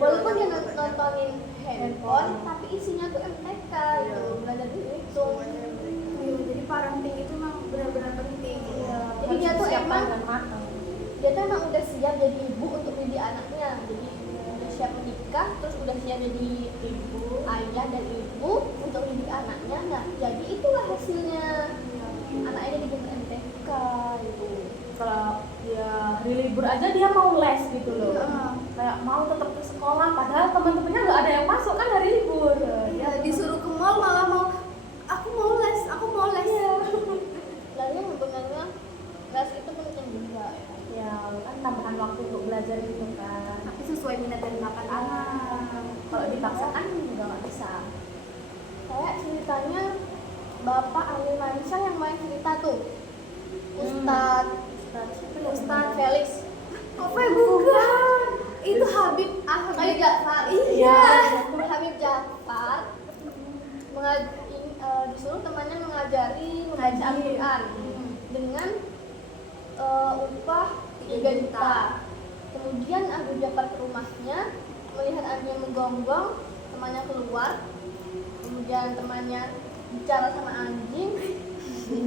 walaupun dia nontonin handphone tapi isinya tuh MTK gitu, belajar itu. Iya, jadi parenting itu memang benar-benar penting. Jadi dia tuh Siapkan emang dengan matang. dia tuh emang udah siap jadi ibu untuk mendidik anaknya, jadi udah siap menikah, terus udah siap jadi ibu, ayah dan ibu untuk mendidik anaknya. Nah jadi itulah hasilnya, anaknya jadi pintar MTK gitu. Kalau dia hari libur aja dia mau les gitu loh. Kayak mau tetap ke sekolah padahal teman-temannya nggak ada yang masuk kan hari libur. Iya, disuruh ke mall malah mau aku mau les. Lalu yang sebenarnya les itu penting juga ya. Ya kan tambahan waktu untuk belajar itu kan. Tapi sesuai minat dan bakat anak. Kalau dipaksakan juga nggak bisa. Kayak ceritanya Bapak Amir Mansyah yang main cerita tuh, Ustadz Felix. Kok bukan? Itu Habib Habib Ja'far. Iya. Habib Ja'far disuruh temannya mengajari membaca Al-Quran dengan upah 3 juta. Kemudian Habib Ja'far ke rumahnya melihat anjing menggonggong, temannya keluar. Kemudian temannya bicara sama anjing,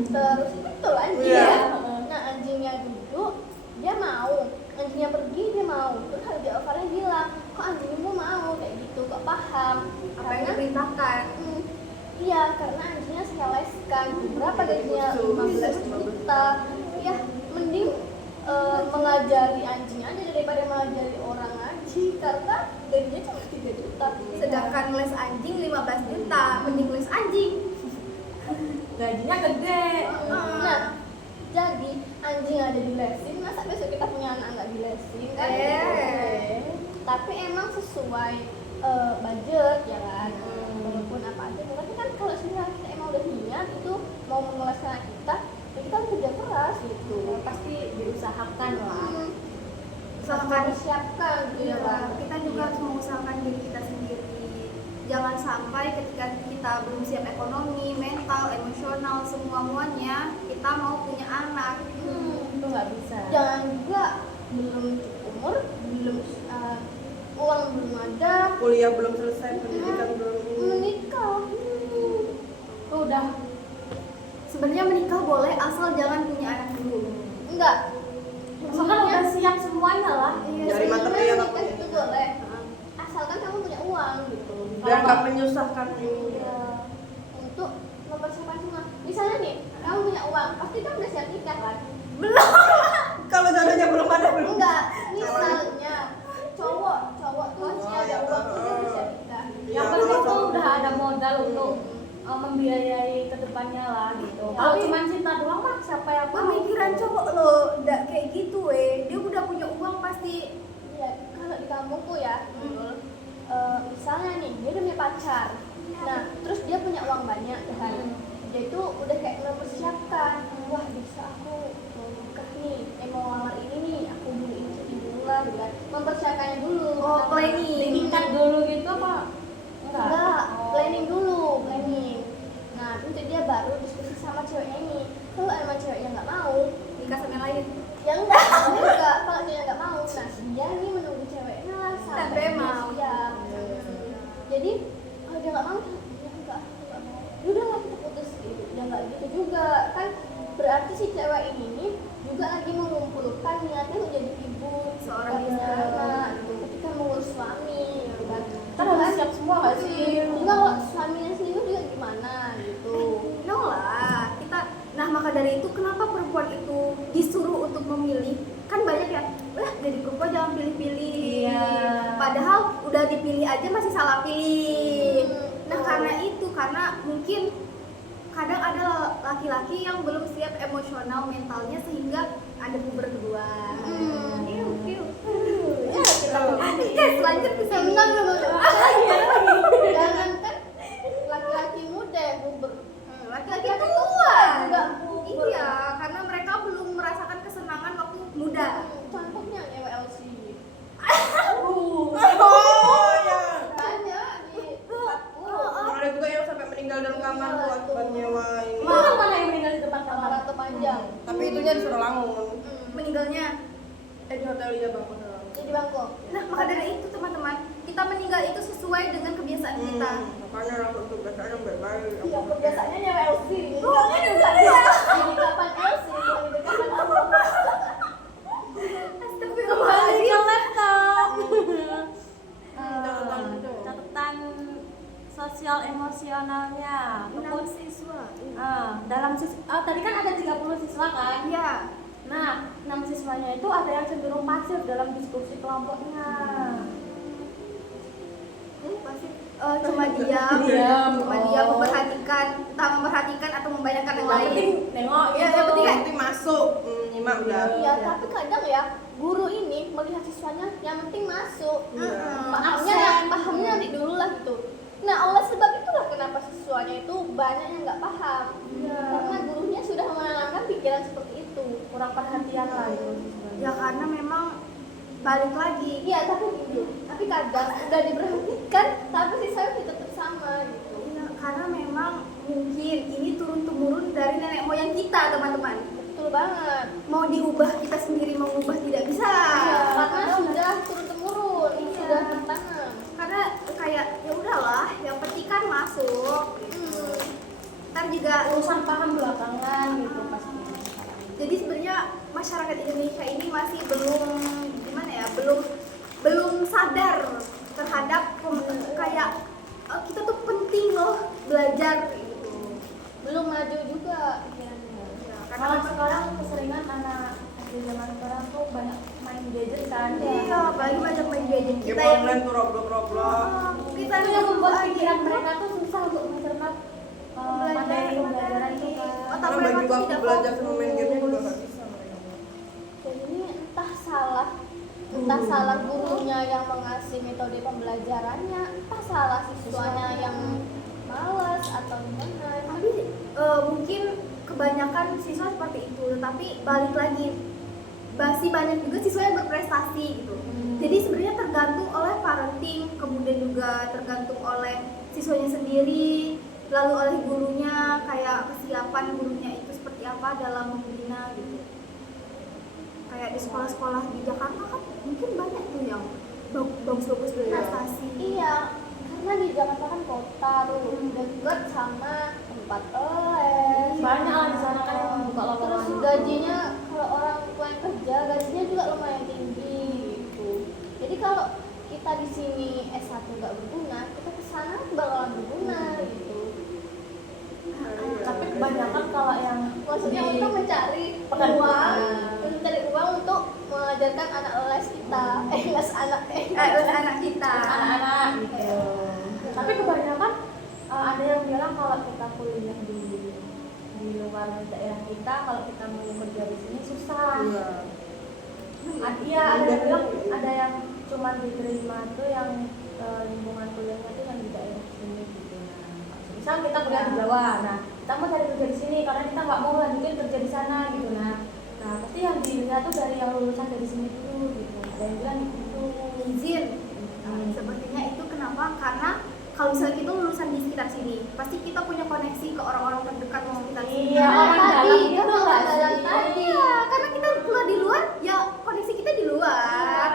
terus betul anjing. Nah anjingnya duduk, dia mau. Anjingnya pergi, dia mau. Terus Habib Ja'farnya bilang, kok anjingmu mau kayak gitu, kok paham? Apa yang diperintahkan? Iya, karena anjingnya saya leskan. Berapa gajinya? 15 juta. Ya, mending mengajari anjing aja daripada mengajari orang ngaji, karena gajinya cuma 3 juta. Sedangkan les anjing 15 juta, mending les anjing. Gajinya gede. Nah, jadi anjing ada dilesin, masa besok kita punya anak nggak dilesin kan? Tapi emang sesuai budget ya kan, walaupun apa aja. Tapi kan kalau sebenarnya kita emang udah niat itu mau mengeleskan anak kita, ya kita harus kerja keras gitu. Pasti diusahakan lah. Usahakan Persiapkan gitu ya kan. kita juga harus mengusahakan diri kita sendiri. Jangan sampai ketika kita belum siap ekonomi, mental, emosional, semuanya kita mau punya anak. Itu nggak bisa. Jangan juga belum umur, belum uang belum ada, kuliah belum selesai, pendidikan belum ini. menikah. Tuh udah Sebenarnya menikah boleh asal jangan punya anak dulu. Enggak. kan udah siap semuanya lah. Dari material apa menikah itu boleh, asalkan kamu punya uang gitu. biar nggak menyusahkan ini. Iya. Untuk mempersiapkan semua. Misalnya nih, kamu punya uang, pasti kan udah siap nikah kan? Kalau jodohnya belum ada belum. Enggak. Misalnya cowok tuh masih ada uang tuh dia udah siap nikah. Iya, Yang penting kalau tuh cowok. udah ada modal untuk membiayai kedepannya lah gitu. Kalau Tapi- cuma cinta doang mah siapa yang mau? Pemikiran cowok lo nggak kayak gitu dia udah punya uang pasti. Iya, kalau di kampungku ya, misalnya nih dia udah punya pacar, nah terus dia punya uang banyak kan, dia itu udah kayak mempersiapkan, wah bisa aku mau nikah nih, mau lamar ini nih, aku beliin cuci bunga gitu kan, mempersiapkannya dulu. Oh, planning. Diikat dulu gitu apa? Enggak, Oh. planning dulu, planning. Nah, nanti dia baru diskusi sama ceweknya ini. Kalau emang ceweknya nggak mau, Nikah sama yang lain. ya enggak, kalau dia nggak mau, nah dia nih menunggu ceweknya lah Sampai dia mau. siap. Jadi kalau dia nggak mau, ya enggak, aku nggak mau. Udah lah kita putus gitu. Ya nggak gitu juga kan, berarti si cewek ini nih juga lagi mengumpulkan niatnya untuk jadi ibu, Seorang punya istri. anak, gitu. Ketika mengurus suami, gitu kan. Kan harus siap semua nggak sih? Enggak, kalau suaminya selingkuh juga gimana gitu. No lah, nah maka dari itu kenapa perempuan itu disuruh untuk memilih? Kan banyak yang, jadi perempuan jangan pilih-pilih. Iya. Padahal udah dipilih aja masih salah pilih. Nah betul. karena itu, karena mungkin kadang ada laki-laki yang belum siap emosional mentalnya sehingga ada puber kedua. Ya, kita Yes, lanjut ke sini. Enggak, jangan kan laki-laki muda yang puber. Laki-laki tua. Juga puber. Iya, karena mereka belum merasakan kesenangan waktu muda. Contohnya WLC. Oh ya. Banyak di Ada juga yang sampai meninggal dalam kamar tuh akibat nyewa ini. Itu mana yang meninggal di depan kamar? kamar panjang. Tapi itunya disuruh langun. Meninggalnya. Di hotel dia bang. Jadi Bangkok. Nah, maka dari itu teman-teman, kita meninggal itu sesuai dengan kebiasaan kita. Makanya langsung kebiasaan yang baik-baik. Iya, kebiasaannya nyewa LC. Oh, juga ya. Ini kapan LC? Ini kapan apa? Kembali ke laptop. Catatan itu. Catatan sosial emosionalnya. 6 siswa. Dalam tadi kan ada 30 siswa kan? Iya. Nah, 6 siswanya itu ada yang cenderung pasif dalam diskusi kelompoknya. Pasti cuma diam, memperhatikan atau membayangkan yang lain. Penting nengok Iya, gitu. yang penting Yang penting masuk, nyimak udah. Iya, tapi kadang ya guru ini melihat siswanya yang penting masuk. Pahamnya nanti dulu lah gitu. Nah, oleh sebab itulah kenapa siswanya itu banyak yang nggak paham. Karena gurunya sudah menanamkan pikiran seperti itu. Kurang perhatian lah itu siswanya. Ya karena memang balik lagi. Iya, tapi kadang udah diberhentikan, tapi siswanya tetap sama gitu. Iya, karena memang mungkin ini turun temurun dari nenek moyang kita, teman-teman. Betul banget. Mau diubah kita sendiri mengubah tidak bisa. Iya, karena sudah turun temurun, sudah tertanam. Karena kayak ya udahlah, yang penting kan masuk. Ntar juga Urusan paham belakangan gitu pasti. jadi sebenarnya masyarakat Indonesia ini masih belum gimana ya, belum sadar terhadap kayak kita tuh penting loh belajar gitu. Belum maju juga pikirannya. Ya, Karena sekarang keseringan anak SD zaman sekarang tuh banyak main gadget kan. iya, apalagi banyak main gadget Game kita yang online tuh Roblox. kita Itu yang membuat pikiran mereka tuh susah untuk mencerna materi pembelajaran itu kan. otak Karena mereka bagi tuh waktu tidak belajar sama fokus. main game juga nggak bisa mereka. Dan ini entah salah gurunya yang mengasih metode pembelajarannya, entah salah siswanya yang malas atau gimana. Tapi mungkin kebanyakan siswa seperti itu, tetapi balik lagi masih banyak juga siswa yang berprestasi gitu. Jadi sebenarnya tergantung oleh parenting, kemudian juga tergantung oleh siswanya sendiri, lalu oleh gurunya, kayak kesiapan gurunya itu seperti apa dalam membina gitu. Kayak di sekolah-sekolah di Jakarta kan mungkin banyak tuh yang bagus-bagus berprestasi. Iya, karena di Jakarta kan kota tuh dekat sama tempat les. Banyak lah di sana kan yang buka Terus lapangan. gajinya kalau orang tua yang kerja gajinya juga lumayan tinggi gitu. Jadi kalau kita di sini S1 nggak berguna, kita ke sana bakalan berguna gitu. Tapi kebanyakan kalau yang Maksudnya di- untuk mencari pekerjaan. uang untuk mengajarkan anak les kita. Les anak kita. anak-anak gitu. Tapi kebanyakan ada yang bilang kalau kita kuliah di luar daerah kita, kalau kita mau kerja di sini susah. Iya. Iya, ada yang bilang ada yang cuma diterima tuh yang lingkungan kuliahnya tuh yang di daerah sini gitu. Nah, misal kita kuliah di Jawa, nah kita mau cari kerja di sini karena kita nggak mau lanjutin kerja di sana gitu. Nah pasti yang dilihat tuh dari yang lulusan dari sini dulu gitu. Ada yang bilang gitu. Izin. Sepertinya itu kenapa? Karena kalau misalnya kita lulusan di sekitar sini, pasti kita punya koneksi ke orang-orang terdekat di sekitar sini. Iya, orang dalam gitu orang nggak dalam sih? tadi. Iya, karena kita keluar di luar, ya koneksi kita di luar.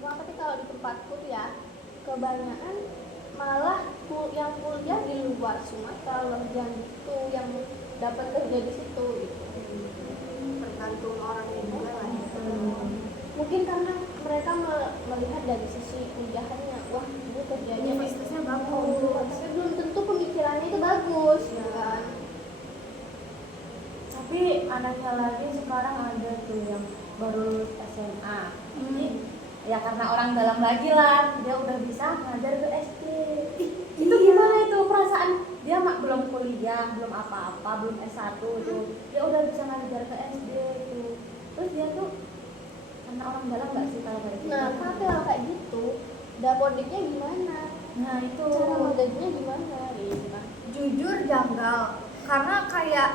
Wah, tapi kalau di tempatku ya kebanyakan malah yang kuliah di luar Sumatera loh, yang itu yang dapat kerja di situ gitu. Tergantung orangnya juga lah. Mungkin karena mereka melihat dari sisi kuliahannya, wah ini kerjanya Universitasnya bagus. tapi belum tentu pemikirannya itu bagus ya kan. Tapi anaknya lagi sekarang ada tuh yang baru lulus SMA. Jadi ya karena orang dalam lagi lah, dia udah bisa ngajar ke SD. Itu gimana itu perasaan? Dia belum kuliah, belum apa-apa, belum S1 itu. Dia udah bisa ngajar ke SD itu. Terus dia tuh karena orang dalam nggak sih kalau kayak gitu? Nah, tapi kalau kayak gitu dapodiknya gimana, Nah, itu cara menggajinya gimana gitu kan. Jujur janggal, karena kayak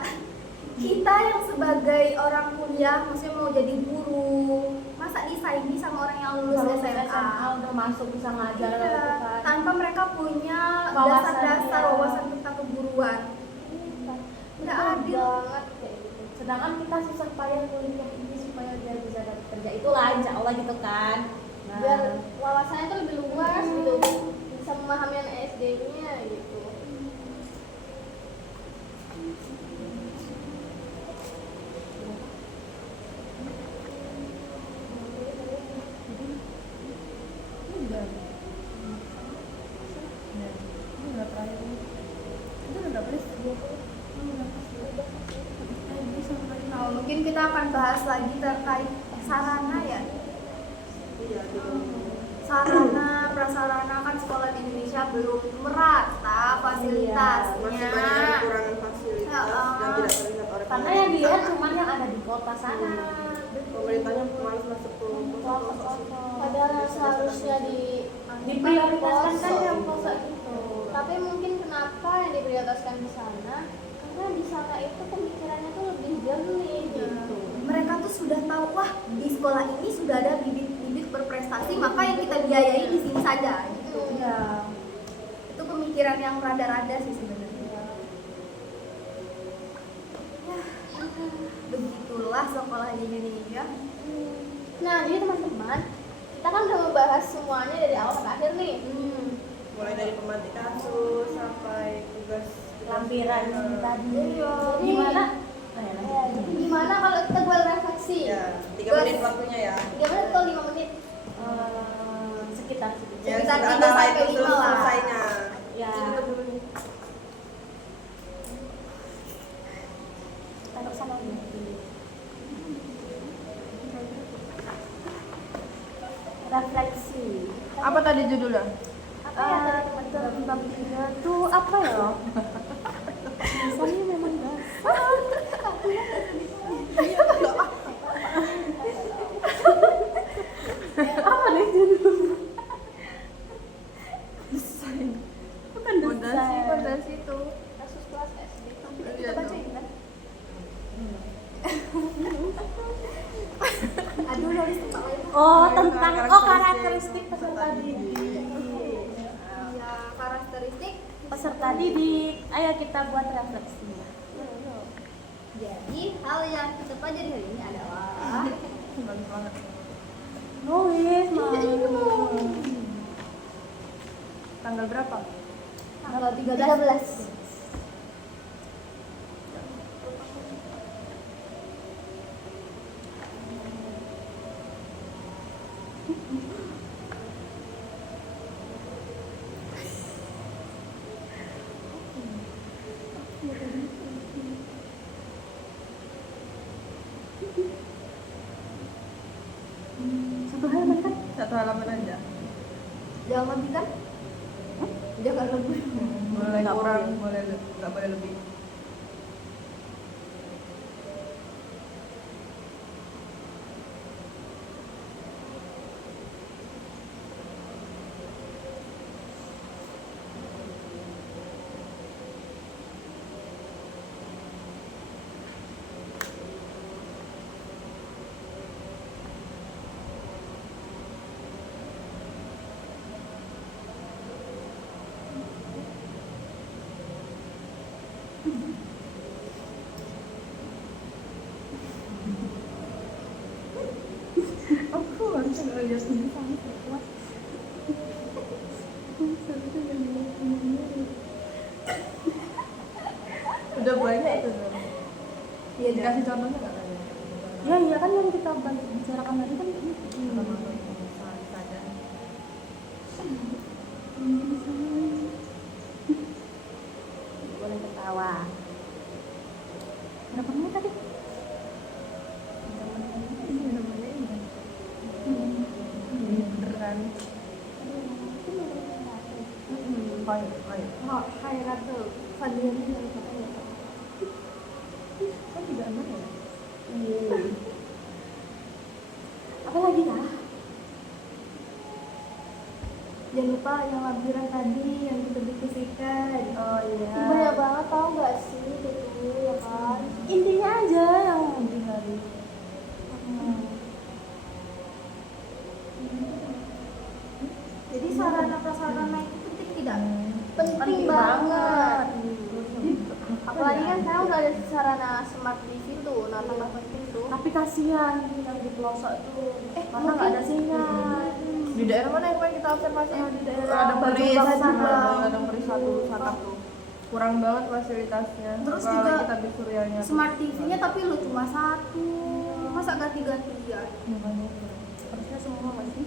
kita yang sebagai orang kuliah, maksudnya mau jadi guru, masa disaingi sama orang yang lulus Kalau SMA. udah masuk bisa ngajar Iya, gitu kan. tanpa mereka punya Wawasan, dasar-dasar ya. wawasan tentang keguruan. Nggak Betul adil. banget kayak gitu. Sedangkan kita susah payah kuliah ini supaya dia bisa dapat kerja itulah insya Allah gitu kan. Nah, Biar wawasannya tuh lebih luas gitu, bisa memahami anak SD-nya gitu. Nah, mungkin kita akan bahas lagi terkait sarana ya. Sarana prasarana kan sekolah di Indonesia belum merata fasilitasnya. Masih banyak kekurangan fasilitas dan tidak terlihat oleh karena yang dilihat cuma yang ada di kota sana. pemerintahnya malas masuk ke Padahal seharusnya Diprioritaskan kan pelosok. yang pelosok itu. Tapi mungkin kenapa yang diprioritaskan di sana? Karena di sana itu pemikirannya tuh lebih jernih gitu. Mereka tuh sudah tahu, wah di sekolah ini sudah ada bibit-bibit berprestasi, maka yang kita biayai di sini saja gitu. Iya. Itu pemikiran yang rada-rada sih sebenarnya. Ya, begitulah sekolah di Indonesia. Nah, jadi teman-teman, kita kan udah membahas semuanya dari awal sampai akhir nih. mulai dari pemantik kasus sampai tugas Lampiran tadi. Jadi, Gimana? jadi gimana kalau kita buat refleksi? ya 3 menit waktunya ya 3 menit atau 5 menit? Sekitar ya Sekitar sekitar 3 antara sampai itu 5 terus lah. selesainya Ya. tutup dulu nih Taruh sama ini. Refleksi. apa tadi judulnya Apa ya tentang tiga tuh apa ya? Misalnya memang dasar. Apa nih judul? Bukan fondasi itu kasus kelas SD. Iya Kita bacain dong. kan? Aduh, nulis tempat lain. Oh, tentang karakteristik peserta didik. Ya, karakteristik. Peserta didik. Ayo kita buat refleksi. Jadi, hal yang kita pelajari hari ini adalah bagus banget Nulis mau. tanggal berapa tanggal 13. 13. Satu halaman kan? satu halaman aja Jangan lebih kan? Jangan lebih. boleh Nggak kurang boleh. nggak boleh lebih aku harus ngeliat sendiri sama kuat udah banyak itu Iya, dikasih contohnya nggak ada Ya iya kan yang kita bicarakan tadi kan boleh ketawa. Berapa menit tadi? beneran ayo Khairatul Fadliyah dari kata ya. kan tidak aman ya Apa lagi ya? Jangan lupa yang lampiran tadi yang kita diskusikan. oh iya Banyak banget tau gak sih gitu ya kan? Intinya aja yang di hari. Jadi sarana prasarana itu penting tidak? Penting banget. Apalagi kan sekarang udah ada sarana smart di situ. Nah, tambah penting tuh Tapi kasihan yang di pelosok tuh, karena nggak ada sinyal. Di daerah mana yang pengen kita observasi? Di daerah Ladang Peris, Batu Ladang Peris satu Sakap tuh. Kurang banget fasilitasnya. Terus apalagi juga kita Suryanya. Smart TV-nya tapi lu cuma satu. Masa ganti-gantian? Harusnya semua nggak sih?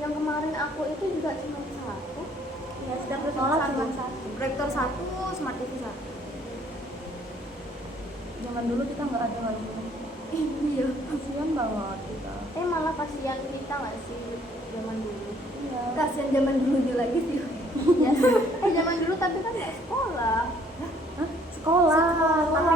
Yang kemarin aku itu juga cuma satu. Ya setiap Sekolah sekolah cuma cuma satu. Proyektor satu, Smart TV satu. Zaman dulu kita nggak ada nggak sih? Iya. Kasihan banget kita. Malah kasihan kita nggak sih zaman dulu. Iya. Kasian zaman dulu lagi sih. Ya, zaman dulu tapi kan nggak sekolah. Sekolah.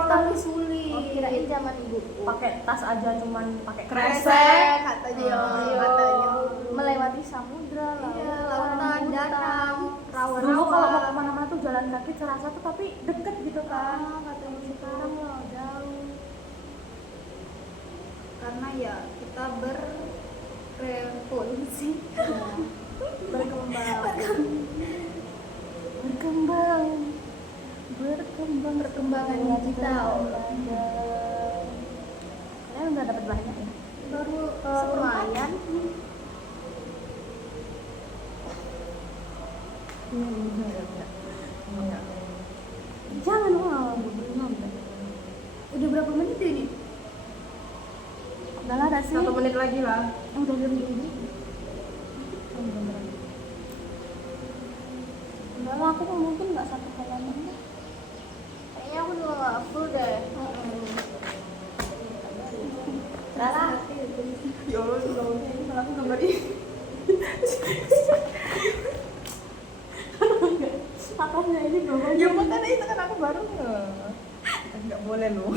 Tapi sulit. Oh, kirain zaman ibuku. Pakai tas aja cuman pakai Kresek katanya. Iya. Katanya. Melewati samudra, Iya, lautan, danau, Dulu kalau rawa-rawa. mau kemana-mana tuh jalan kaki serasa tuh tapi deket gitu kan. Katanya Sekarang loh jauh. karena ya kita berevolusi. Perkembangan digital. Kalian udah dapat banyak ya? Baru lumayan. Jangan belum. udah berapa menit ini? Udah lah ada sih. 1 menit lagi lah. Udah ini. Udah lah, aku mungkin nggak 1 halaman deh. Kayaknya aku juga nggak full deh. Rara, Ya Allah, kalau aku gambar ini. apanya ini belum? Ya makanya itu kan aku baru nggak boleh loh.